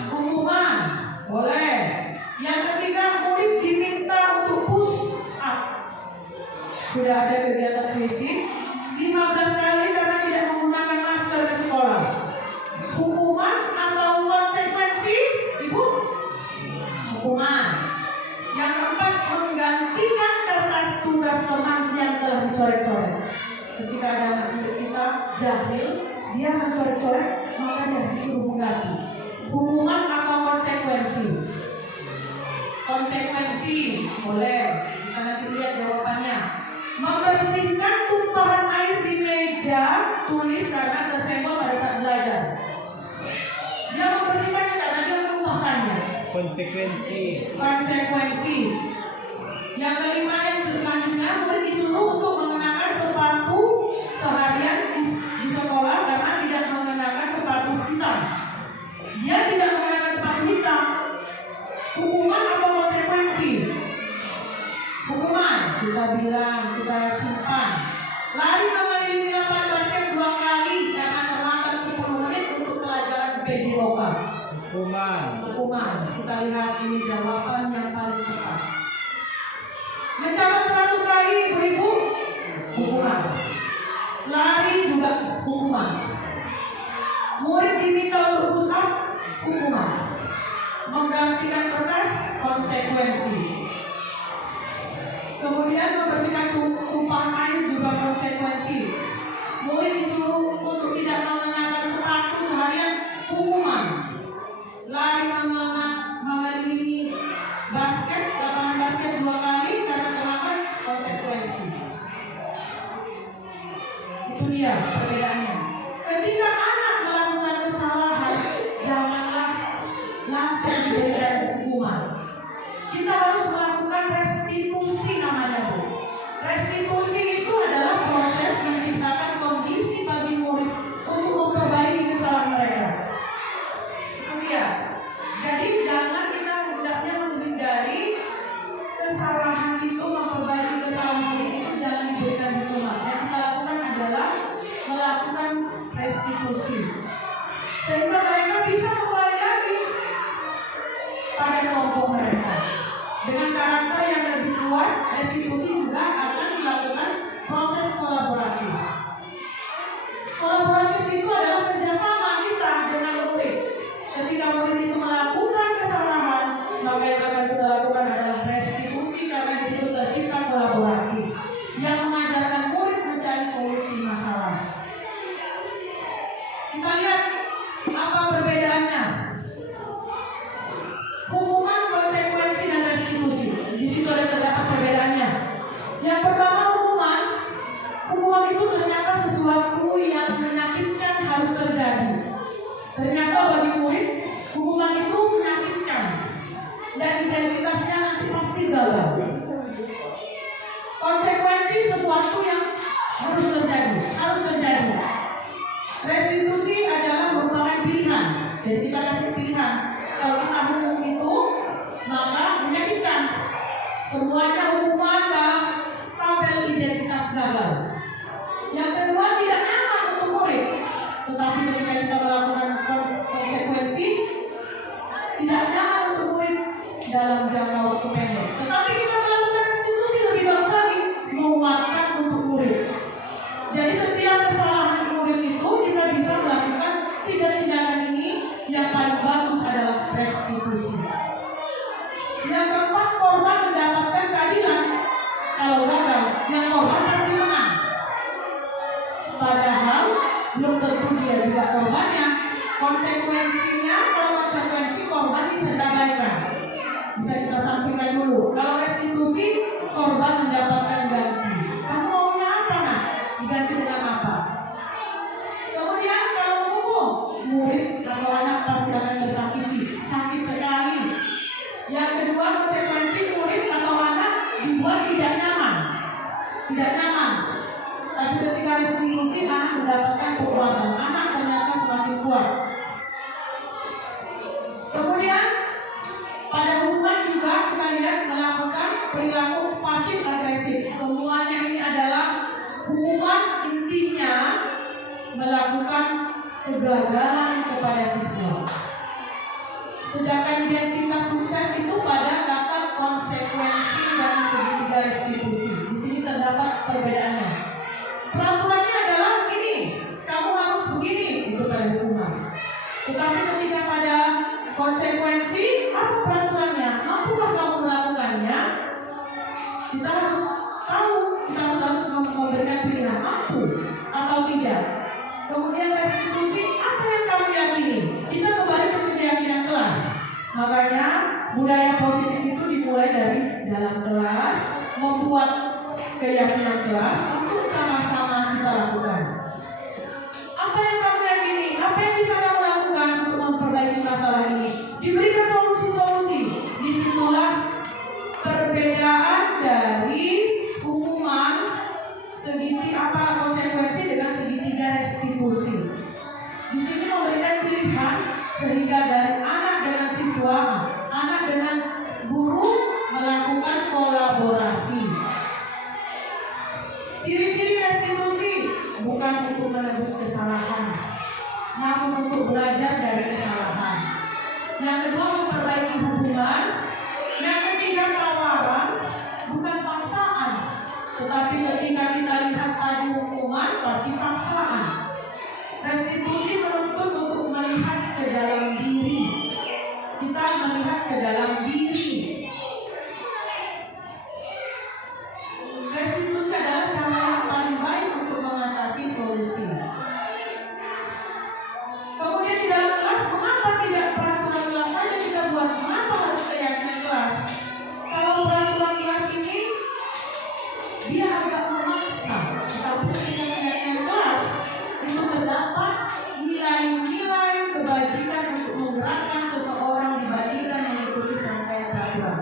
Hukuman. Boleh. Yang ketiga, murid diminta untuk push up. Sudah ada kegiatan fisik 15 kali karena tidak menggunakan masker ke sekolah. Hukuman atau konsekuensi? Ibu? Hukuman. Yang keempat, menggantikan kertas tugas teman yang telah dicoret-coret. Ketika ada anak didik kita jahil, dia mencoret-coret, maka dia disuruh mengganti. Hukuman atau konsekuensi? Konsekuensi. Boleh. Kita nanti lihat jawabannya. Membersihkan tumpahan air di meja tulis karena tersenggol pada saat belajar. Dia membersihkannya karena dia menumpahkannya. Konsekuensi. Yang kelima, yang selanjutnya, murid disuruh untuk mengenakan sepatu seharian di sekolah karena tidak mengenakan sepatu hitam. Dia tidak mengenakan sepatu hitam. Hukuman atau konsekuensi? Hukuman. Kita bilang, kita simpan. Lari mengelilingi lapangan basket 2 kali karena terlambat 10 menit untuk pelajaran PJ lokal. Hukuman. Kita lihat ini jawaban yang paling tepat. Mencatat 100 kali ibu-ibu, hukuman. Lari juga hukuman. Murid diminta untuk push up, hukuman. Menggantikan kertas, konsekuensi. Kemudian membersihkan tumpahan air juga konsekuensi. Murid disuruh untuk tidak mengenakan sepatu seharian, hukuman. Lari mengelilingi lapangan basket 2 kali karena terlambat, konsekuensi. Itu dia perbedaannya. Ketika anak melakukan kesalahan, janganlah langsung diberikan hukuman. Kita harus melakukan restitusi namanya, Bu. Restitusi itu adalah proses menciptakan kondisi bagi murid untuk memperbaiki kesalahan mereka. Itu dia. Jadi jangan kita hendaknya menghindari kesalahan itu, memperbaiki kesalahan murid itu jangan diberikan hukuman. Yang kita lakukan adalah melakukan restitusi sehingga mereka bisa kembali lagi pada kelompok mereka. Dengan karakter yang lebih kuat, restitusi juga akan dilakukan proses kolaboratif. Kolaboratif itu adalah kerjasama kita dengan murid. Ketika murid itu melakukan kesalahan, maka yang akan kita lakukan adalah restitusi karena di situ tercipta kolaboratif yang mengajarkan murid mencari solusi masalah. Kita lihat Ternyata bagi murid, hukuman itu menyakitkan dan identitasnya nanti pasti gagal. Konsekuensi sesuatu yang harus terjadi. Restitusi adalah merupakan pilihan. Jadi kita kasih pilihan. Kalau kita hukum itu, maka menyakitkan. Semuanya hukuman dan tabel identitas gagal. Yang kedua, tidak nyaman untuk murid. Tetapi ketika kita melakukan konsekuensi, tidak nyaman untuk murid dalam jangka waktu pendek. Tetapi kita melakukan restitusi lebih bagus lagi, menguatkan untuk murid. Jadi setiap kesalahan murid itu kita bisa melakukan 3 tindakan ini. Yang paling bagus adalah restitusi. Yang keempat, korban mendapatkan keadilan. Kalau gagal, yang korban pasti menang. Padahal belum tentu dia juga korbannya. Konsekuensi korban bisa diabaikan. Bisa kita sampaikan dulu. Kalau restitusi, korban mendapatkan ganti. Kamu maunya apa, nak? Diganti dengan apa? Kemudian kalau hukum, murid atau anak pasti akan tersakiti, sakit sekali. Yang kedua, konsekuensi murid atau anak dibuat tidak nyaman. Tapi ketika restitusi, anak mendapatkan kekuatan. Anak ternyata semakin kuat. Kemudian pada hukuman juga kita lihat melakukan perilaku pasif agresif. Semuanya ini adalah hukuman, intinya melakukan kegagalan kepada siswa. Sedangkan identitas sukses itu pada kata konsekuensi dan segitiga restitusi. Di sini terdapat perbedaannya. Peraturannya adalah ini, kamu harus begini, itu pada hukuman. Tetapi ketika pada konsekuensi, apa peraturannya? Mampukah kamu melakukannya? Kita harus tahu, kita harus memberikan pilihan mampu atau tidak. Kemudian restitusi, apa yang kamu yakini? Kita kembali ke keyakinan kelas. Makanya budaya positif itu dimulai dari dalam kelas, membuat keyakinan kelas untuk sama-sama kita lakukan. Apa yang kamu yakini? Apa yang bisa kamu lakukan untuk memperbaiki masalah ini? Diberikan solusi-solusi. Disitulah perbedaan dari hukuman apa konsekuensi dengan segitiga restitusi. Di sini memberikan pilihan sehingga dari anak dengan siswa, anak dengan guru melakukan kolaborasi. Ciri-ciri restitusi bukan untuk menebus kesalahan, namun untuk belajar dari kesalahan. Yang kedua, memperbaiki hubungan. Yang ketiga, tawaran, bukan paksaan. Tetapi ketika kita lihat tadi hukuman, pasti paksaan. Restitusi menuntut untuk melihat ke dalam diri. Kita melihat ke dalam diri. Restitusi adalah cara yang paling baik untuk mengatasi solusi. Kemudian di dalam kelas, mengapa tidak peraturan kelas saja kita buat? Mengapa harus keyakinan kelas? Kalau peraturan kelas ini dia agak memaksa, tapi ketika keyakinan kelas itu terdapat nilai-nilai kebajikan untuk menggerakkan seseorang dibandingkan yang ditulis rangkaian peraturan.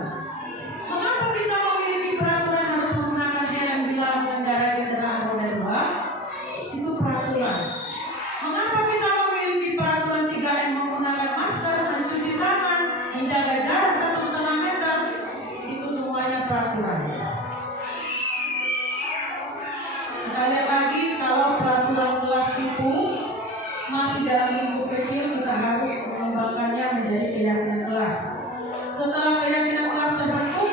Mengapa kita memiliki peraturan harus menggunakan helm bila mengendarai kendaraan roda 2? Itu peraturan. Mengapa kita memiliki peraturan 3M menggunakan masker, mencuci tangan, menjaga jarak 1,5 meter? Itu semuanya peraturan. Kita lihat lagi, kalau peraturan kelas itu masih dalam lingkup kecil, kita harus mengembangkannya menjadi keyakinan kelas. Setelah keyakinan kelas terbentuk,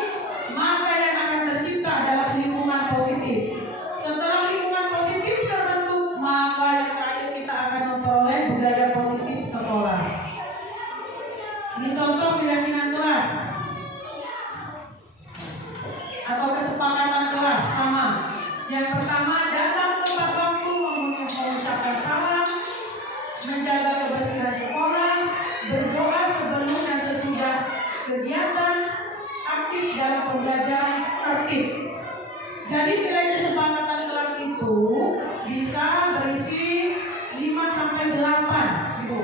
maka yang akan tercipta adalah lingkungan positif. Setelah lingkungan positif terbentuk, maka yang terakhir kita akan memperoleh budaya positif sekolah. Ini contoh keyakinan kelas atau kesepakatan kelas sama. Yang pertama, datang tepat waktu, mengucapkan salam, menjaga kebersihan sekolah, berdoa sebelum dan sesudah kegiatan, aktif dalam pembelajaran, tertib. Jadi nilai kesepakatan kelas itu bisa berisi 5-8, Ibu.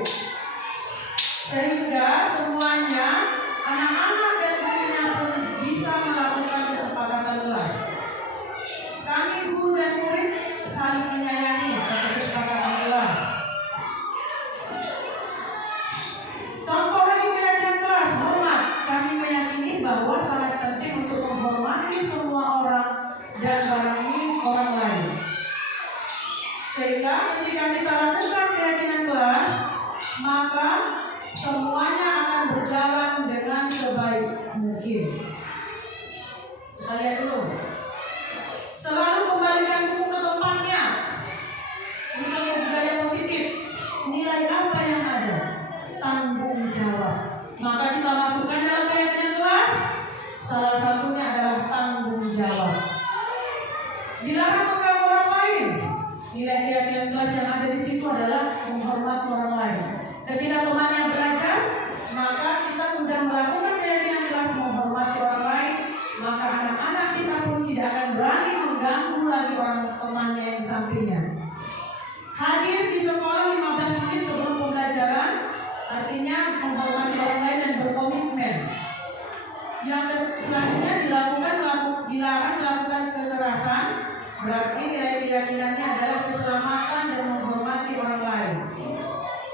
keselamatan dan menghormati orang lain.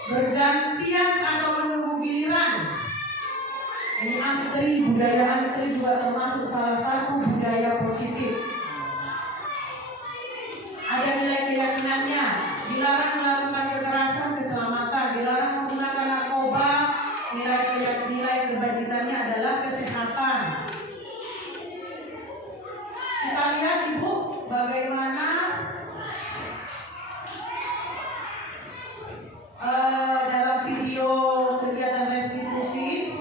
Bergantian atau menunggu giliran. Ini antri, budaya antri juga termasuk salah satu budaya positif. Ada nilai keyakinannya, dilarang melakukan kekerasan, keselamatan, dilarang menggunakan narkoba, nilai kebajikannya adalah kesehatan. Kita lihat Ibu bagaimana dalam video kegiatan restitusi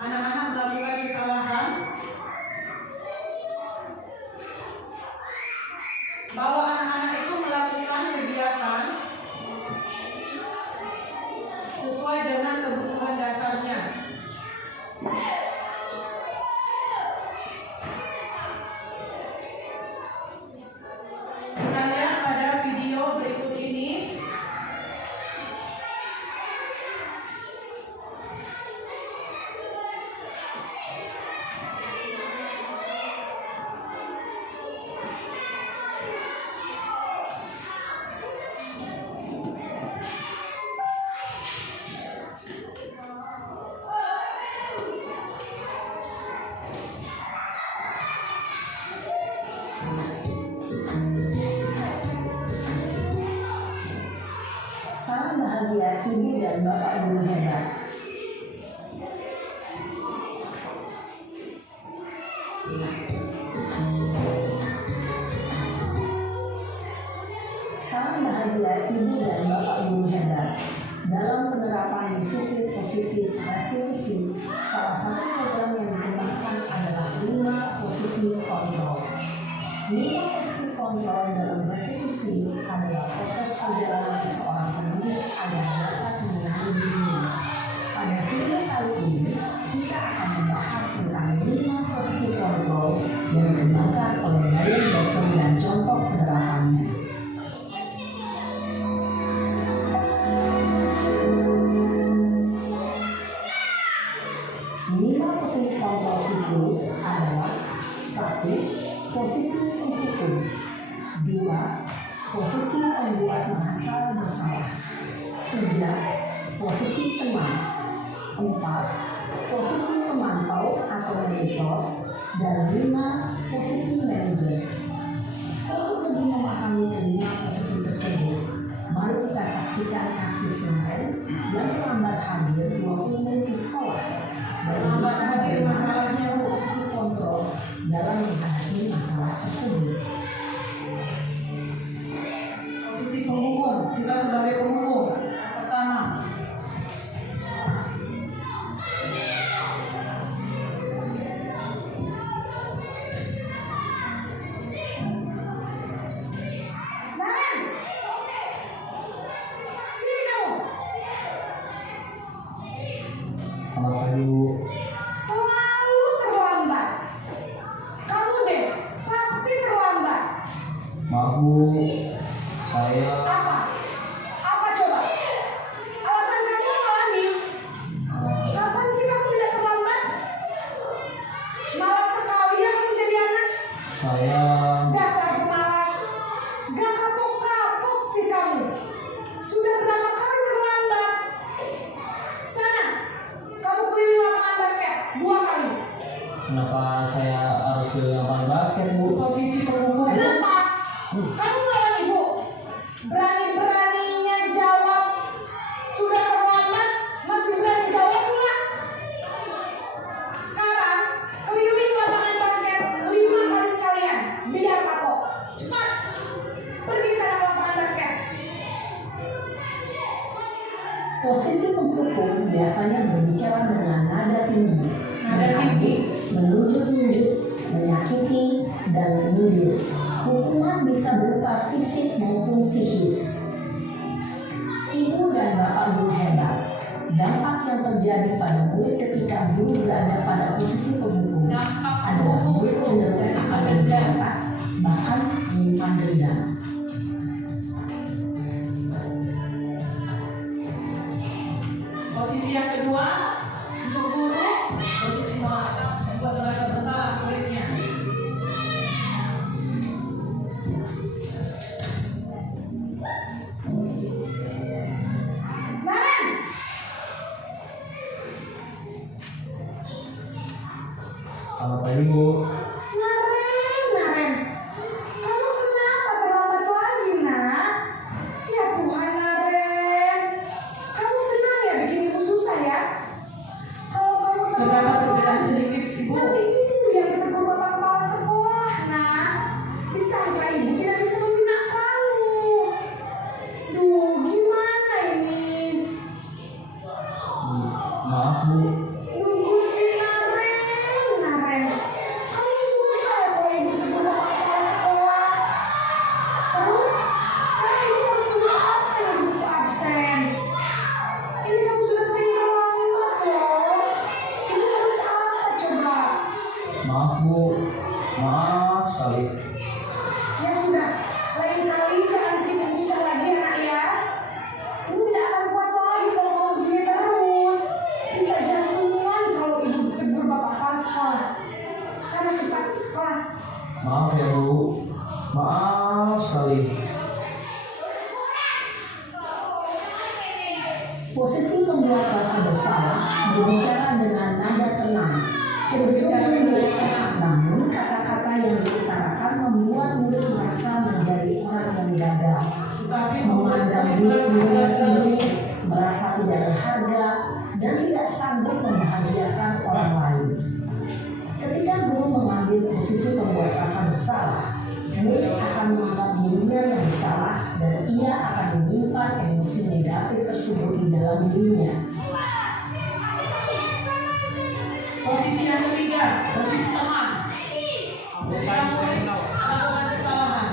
anak-anak melakukan kesalahan, bahwa anak-anak itu melakukan kegiatan sesuai dengan kebutuhan dasarnya. Kita lihat pada video berikut ini. Salam bahagia Ibu dan Bapak Guru hebat. Salam bahagia Ibu dan Bapak Guru hebat. Dalam penerapan disiplin positif restitusi, salah satu program yang dikembangkan adalah 5 posisi kontrol. 5 posisi kontrol dalam restitusi adalah proses perjalanan seorang pendidik agar dapat mengenali dirinya. Pada video kali ini, kita akan membahas tentang 5 posisi kontrol yang dikembangkan oleh Diane Boston dan contoh penerapannya. 5 posisi kontrol itu adalah 1. Posisi penghukum. 2. Posisi pembuat merasa bersalah. 3. Posisi teman. 4. Posisi pemantau atau monitor. Dan 5. Posisi manajer. Untuk lebih memahami kelima posisi tersebut, mari kita saksikan kasus kemarin yang terlambat hadir 20 menit di sekolah dan Terlambat hadir masalahnya, Bu. posisi kontrol dalam menghadapi masalah tersebut. Posisi penghukum, kita sebagai penghukum. Pertama, Naran, sini kamu. Selamat pagi Bu. Selalu terlambat. Kamu deh pasti terlambat. Maaf Bu, saya Apa? Apa coba? Alasan kamu apa lagi? Kapan sih kamu tidak terlambat? Malas sekali ya kamu jadi anak. saya Dasar pemalas. Gak kapok-kapok sih kamu. Sudah berapa kali terlambat? Sana, kamu keliling lapangan basket 2 kali. kenapa saya harus ke lapangan basket Bu? posisi penghukum. Kenapa? Kamu lawan ibu. Berani-beraninya jawab. Sudah terlambat, masih berani jawab pula. Sekarang, keliling lapangan basket 5 kali sekalian. Biar kapok. Cepat. Pergi sana ke lapangan basket. Posisi penghukum biasanya berbicara dengan nada tinggi. Nada tinggi. Menunjuk-nunjuk, menyakiti, dan menyindir. Hukuman bisa berupa fisik maupun psikis. Ibu dan Bapak Guru hebat. Dampak yang terjadi pada murid ketika guru berada pada posisi penghukum adalah murid cenderung akan memberontak, bahkan menyimpan dendam. Posisi yang kedua, untuk guru, posisi memasak, membuat merasa bersalah muridnya. Selamat pagi Bu. Naren, kamu kenapa terlambat lagi, nak? Ya Tuhan, Naren, kamu senang ya bikin ibu susah ya? Kalau kamu Terdapat terlambat perbedaan lagi, sedikit Ibu. nanti ibu yang ditegur bapak kepala sekolah, nak. Disangka ibu tidak bisa membina kamu. Duh, gimana ini? Maaf Bu. Duh, Gusti Naren, kamu suka ya kalau ibu ditegur bapak kepala sekolah? Terus, sekarang ibu harus tulis apa yang di buku absen? Ini kamu sudah sering terlambat loh. Ibu harus apa coba? Maaf Bu. Maaf sekali. Ya sudah, lain kali jangan bikin ibu susah lagi anak ya. Ibu tidak akan kuat lagi kalau kamu begini terus. Bisa jantungan kalau ibu ditegur bapak kepala sekolah. Sana cepat ke kelas. Maaf ya Bu. Maaf sekali. Posisi pembuat rasa bersalah berbicara dengan nada tenang, cenderung lembut. Namun kata-kata yang diutarakan membuat murid merasa menjadi orang yang gagal, Tetapi memandang dirinya sendiri, merasa tidak berharga, dan tidak sanggup membahagiakan orang lain. Ketika guru mengambil posisi pembuat rasa bersalah, murid akan menganggap dirinya yang bersalah dan ia akan menyimpan emosi negatif tersebut di dalam dirinya. posisi yang ketiga, posisi teman. Ketika murid melakukan kesalahan,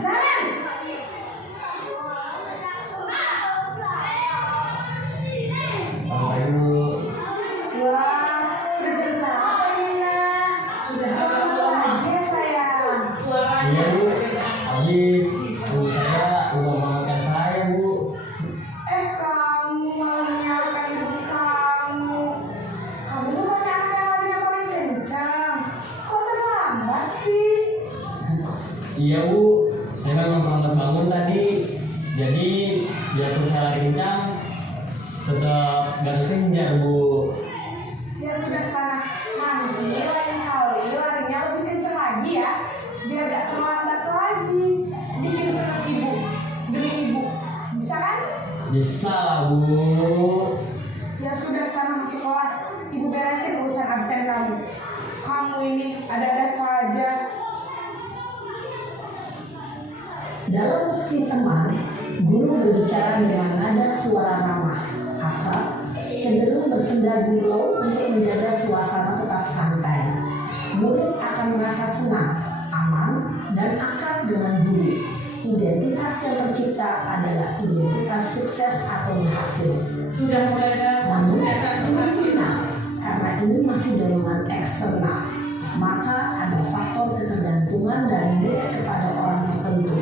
Naren! Selamat pagi Bu. Wah, sudah jam berapa ini, nak? sudah Kamu agak lama. lagi sayang. Suaranya Iya Bu. Habis Bu saya lupa mengingatkan saya Bu. Kamu malah menyalahkan ibu kamu. Kamu bukannya anak yang larinya paling kencang. Kok terlambat sih? Iya Bu. Saya memang terlambat bangun tadi. Jadi biarpun saya lari kencang, tetap gak kekejar Bu. Ya sudah sana, nanti lain kali larinya lebih kencang lagi ya. Biar gak terlambat lagi. Bikin senang ibu, demi ibu. Bisa kan? Bisa lah Bu. Ya sudah sana masuk kelas. Ibu beresin urusan absen kamu. Kamu ini ada-ada saja. Dalam posisi teman, guru berbicara dengan nada suara ramah, akrab, cenderung bersenda gurau untuk menjaga suasana tetap santai. Murid akan merasa senang, aman, dan akrab dengan guru. Identitas yang tercipta adalah identitas sukses atau berhasil. sudah mulai ada Namun, kesuksesan berhasil. kemungkinan karena ini masih dorongan eksternal, maka ada faktor ketergantungan dari murid kepada orang tertentu.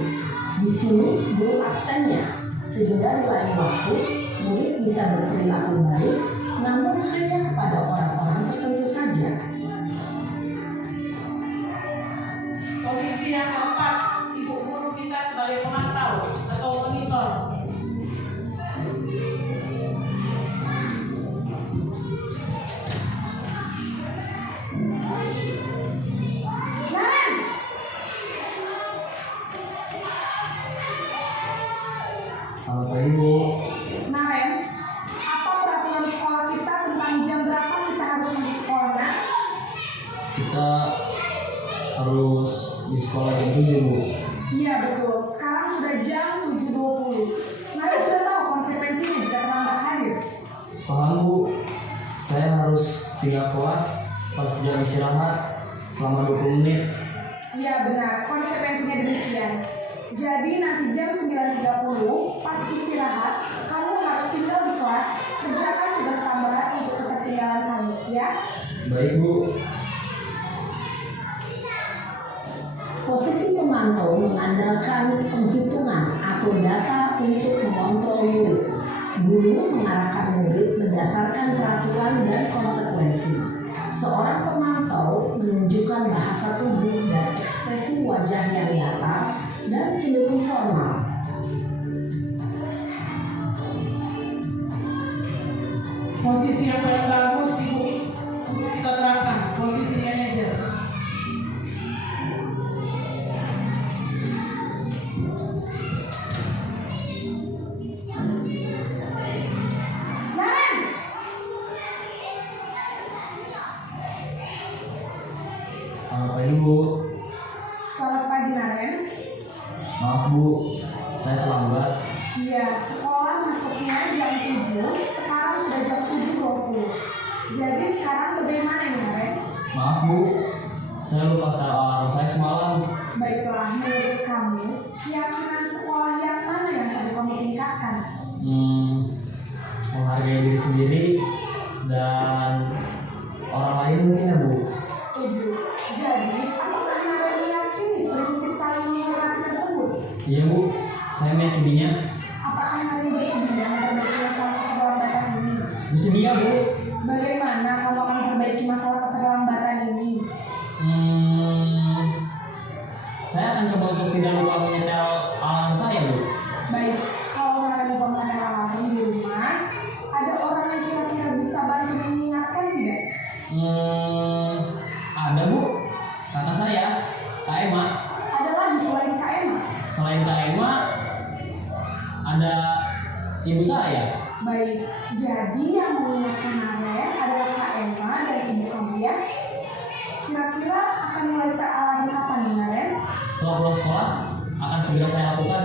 Di sini guru absennya, sehingga di lain waktu murid bisa berperilaku baik, namun hanya kepada orang-orang tertentu saja. Posisi yang keempat, ibu guru kita sebagai pemantau atau monitor. Naren! Selamat pagi Bu. Naren, apa peraturan sekolah kita tentang jam berapa kita harus masuk sekolah, nak? Kita harus di sekolah jam 7 Bu. Iya betul, sekarang sudah jam 7.20. Naren sudah tahu konsekuensinya jika terlambat hadir. Paham Bu. Saya harus tinggal kelas pas jam istirahat selama 20 menit. Iya benar, konsekuensinya demikian. Jadi nanti jam 9.30 pas istirahat, kamu harus tinggal di kelas, kerjakan tugas tambahan untuk ketertinggalan kamu, ya. Baik Bu. Posisi pemantau mengandalkan penghitungan atau data untuk mengontrol murid. Guru mengarahkan murid berdasarkan peraturan dan konsekuensi. Seorang pemantau menunjukkan bahasa tubuh dan ekspresi wajah yang nyata dan cenderung formal. pagi Bu. Selamat pagi Naren. Maaf Bu, saya terlambat. Iya, sekolah masuknya jam 7, sekarang sudah jam 7.20. Jadi sekarang bagaimana nih Naren? Maaf Bu, saya lupa setel alarm saya semalam. Baiklah, menurut kamu, keyakinan sekolah yang mana yang perlu kamu tingkatkan? Menghargai diri sendiri dan orang lain mungkin ya Bu. Setuju. Jadi, apakah Naren meyakini prinsip saling menghormati tersebut? Iya Bu, saya meyakininya. Apakah Naren bersedia memperbaiki masalah keterlambatan ini? Bersedia Bu. Bagaimana kamu akan memperbaiki masalah keterlambatan ini? Saya akan coba untuk tidak lupa menyetel alarm saya Bu. Baik, kalau Naren lupa menyetel alarm di rumah, ada orang yang kira-kira bisa bantu mengingatkan tidak? Ada Bu, kakak saya, Kak Emma. Ada lagi selain Kak Emma? Selain Kak Emma, ada ibu saya. Baik, jadi yang mengingatkan Naren adalah Kak Emma dan ibu kamu ya? Kira-kira akan mulai set alarm kapan nih Naren? Setelah pulang sekolah, akan segera saya lakukan.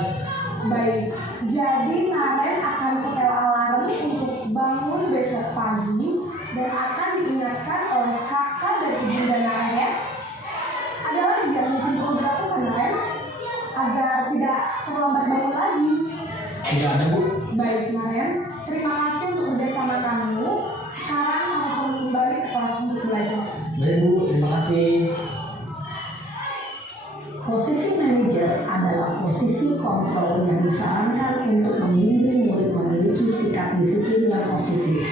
Baik, jadi Naren akan setel alarm untuk bangun besok pagi dan akan diingatkan oleh kakak dan ibunda Naren ya? Ada lagi yang mungkin perlu dilakukan Naren? Agar tidak terlambat bangun lagi. Tidak ada Bu. Baik Naren, terima kasih untuk kerjasama kamu. Sekarang kamu perlu kembali ke kelas untuk belajar. Baik Bu, terima kasih. Posisi manajer adalah posisi kontrol yang disarankan untuk membimbing murid memiliki sikap disiplin yang positif,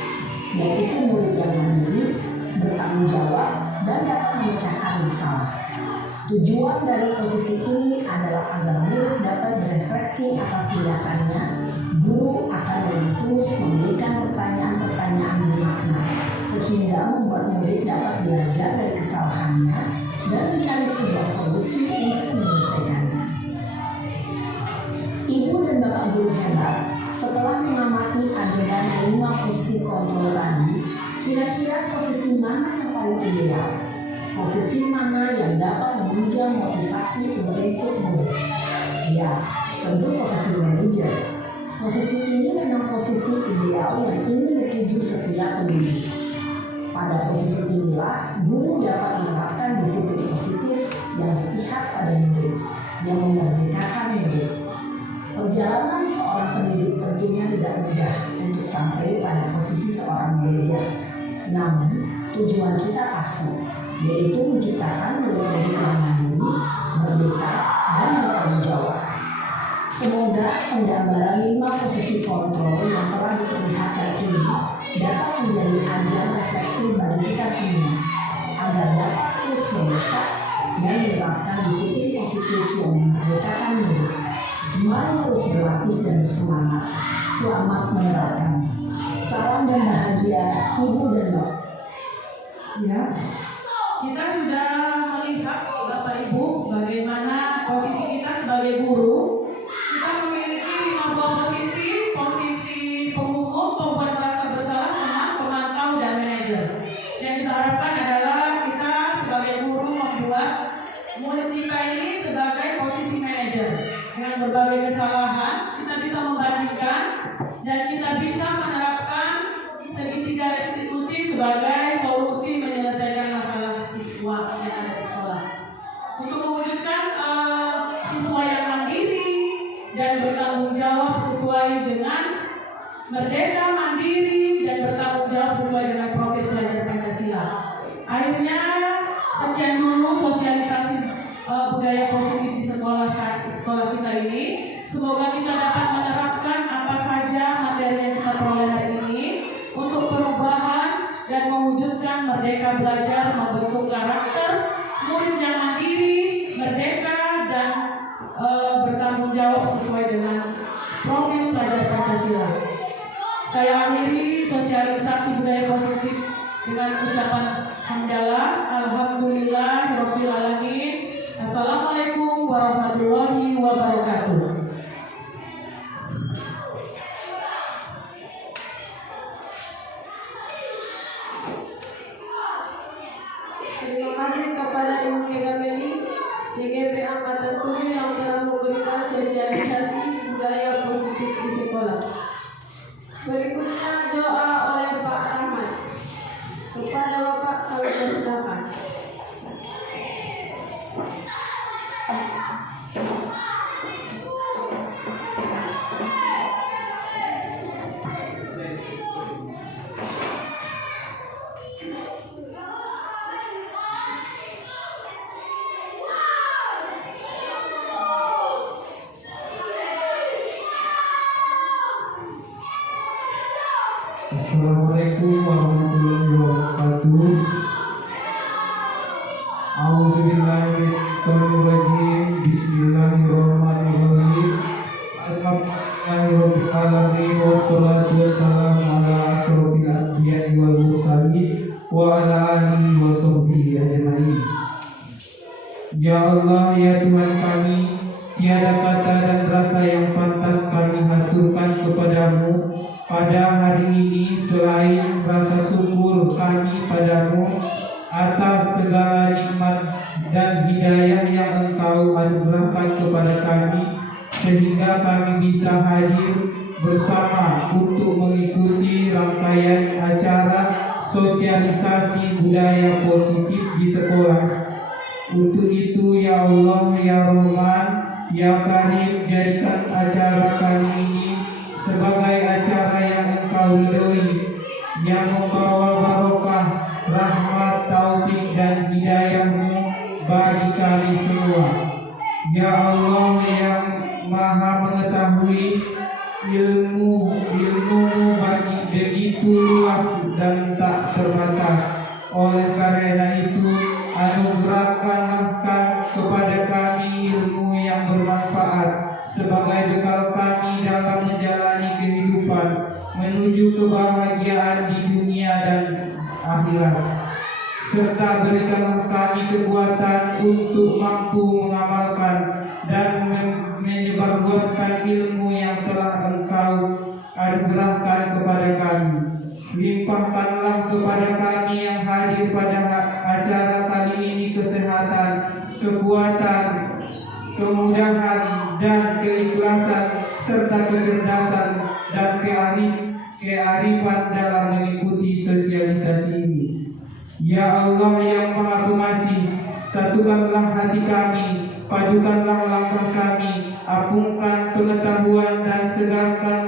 yaitu murid yang mandiri, bertanggung jawab, dan dapat memecahkan masalah. Tujuan dari posisi ini adalah agar murid dapat berefleksi atas tindakannya. Guru akan dengan tulus memberikan pertanyaan-pertanyaan bermakna, sehingga membuat murid dapat belajar dari kesalahannya dan mencari sebuah solusi untuk menyelesaikannya. Ibu dan bapak guru hebat, setelah mengamati adegan kelima posisi kontrol tadi, kira-kira posisi mana yang paling ideal? Posisi mana yang dapat menunjang motivasi intensif murid? Ya, tentu posisi manajer. Posisi ini memang posisi ideal yang ingin dituju setiap pendidik. Pada posisi inilah, guru dapat menerapkan disiplin positif yang berpihak pada murid, yang memerdekakan murid. Perjalanan seorang pendidik tentunya tidak mudah untuk sampai pada posisi seorang manajer. Namun, tujuan kita pasti, yaitu menciptakan murid-murid yang mandiri, merdeka, dan bertanggung jawab. Semoga penggambaran 5 posisi kontrol yang telah diperlihatkan ini dapat menjadi ajang refleksi bagi kita semua, agar dapat terus membiasakan dan menerapkan disiplin positif yang memerdekakan murid. Mari terus berlatih dan bersemangat. Selamat menerapkan. Salam dan bahagia, Ibu dan Bapak. Ya, kita sudah melihat Bapak Ibu bagaimana posisi kita sebagai guru. Kita memiliki 5 buah posisi: posisi penghukum, pembuat merasa bersalah, teman, pemantau, dan manajer. Yang kita harapkan adalah kita sebagai guru membuat murid kita ini sebagai posisi manajer. Dengan berbagai kesalahan, kita bisa membandingkan dan kita bisa menerapkan segitiga restitusi sebagai solusi menyelesaikan masalah siswa yang ada di sekolah. Untuk mewujudkan siswa yang mandiri dan bertanggung jawab sesuai dengan merdeka, mandiri, dan bertanggung jawab sesuai dengan profil pelajar Pancasila. Akhirnya, sekian dulu sosialisasi budaya positif di sekolah kita ini. Semoga kita dapat menerapkan apa saja materi yang kita peroleh hari ini untuk perubahan dan mewujudkan merdeka belajar, membentuk karakter murid yang mandiri, merdeka, dan bertanggung jawab sesuai dengan profil pelajar Pancasila. Saya akhiri sosialisasi budaya positif dengan ucapan hamdalah, alhamdulillah, alamin. Assalamualaikum warahmatullahi wabarakatuh. Terima kasih kepada Ibu Megawati minasyaitonirrajim. Bismillahirrahmanirrahim. Alhamdulillahirabbil alamin wassalatu wassalamu ala asyrofil anbiya'i wal mursalin wa ala alihi wa sahbihi ajmain. Ya Allah, ya Tuhan kami, tiada kata dan rasa yang pantas kami haturkan kepadamu pada hari ini selain rasa syukur kami padamu atas segala nikmat dan hidayah yang Engkau anugerahkan kepada kami, sehingga kami bisa hadir bersama untuk mengikuti rangkaian acara sosialisasi budaya positif di sekolah. Untuk itu, ya Allah, ya Rahman, ya Karim, jadikan acara kali ini sebagai acara yang Engkau ridhoi, yang membawa barokah, rahmat, taufik dan hidayah-Mu bagi kami semua. Ya Allah yang Maha mengetahui, ilmu-Mu bagi begitu luas dan tak terbatas. Oleh karena itu, anugerahkanlah kepada kami ilmu yang bermanfaat sebagai bekal kami dalam menjalani kehidupan menuju kebahagiaan di dunia dan akhirat. Serta berikanlah kami kekuatan untuk mampu mengamalkan dan menyebarluaskan ilmu yang telah Engkau anugerahkan kepada kami. Limpahkanlah kepada kami yang hadir pada acara kali ini kesehatan, kekuatan, kemudahan dan keikhlasan serta kecerdasan dan kearifan dalam mengikuti sosialisasi ini. Ya Allah yang Maha Pengasih, satukanlah hati kami, padukanlah langkah kami, apungkan pengetahuan dan segarkan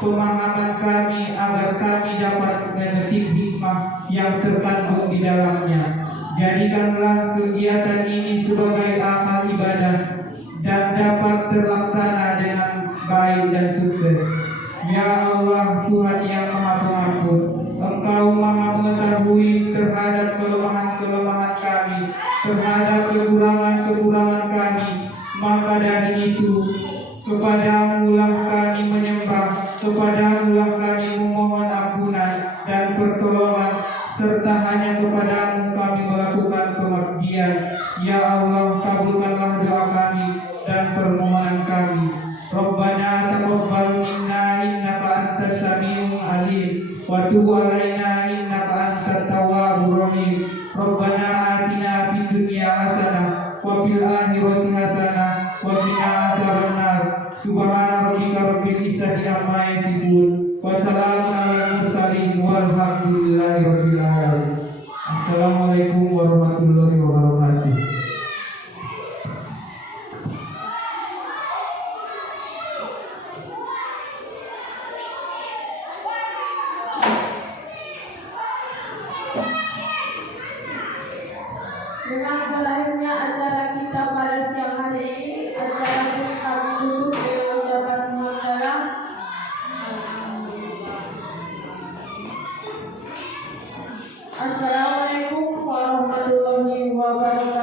pemahaman kami agar kami dapat memetik hikmah yang terkandung di dalamnya. Jadikanlah kegiatan ini sebagai amal ibadah dan dapat terlaksana dengan baik dan sukses. Ya Allah, Tuhan yang Maha Pengampun, Engkau Maha mengetahui terhadap kelemahan-kelemahan kami, terhadap kekurangan-kekurangan kami. Maka dari itu, kepadamu-lah kami menyembah, kepadamu-lah kami memohon ampunan dan pertolongan, serta hanya kepadamu kami melakukan pengabdian. Ya Allah, kabulkanlah doa kami dan permohonan kami. Rabbana taqabbal minna innaka antas samiul alim wa tub alaina innaka antat tawwabur rahim. Rabbana atina fid dunya hasanah wa fil akhirati hasanah wa qina adzabannar. Subhana rabbika rabbil izzati amma yasifun wa salamun alal mursalin walhamdulillahi rabbil alamin. Assalamualaikum warahmatullahi wabarakatuh. Dengan berakhirnya acara kita pada siang hari ini, acara ini kami tutup dengan ucapan hamdalah. Assalamualaikum warahmatullahi wabarakatuh.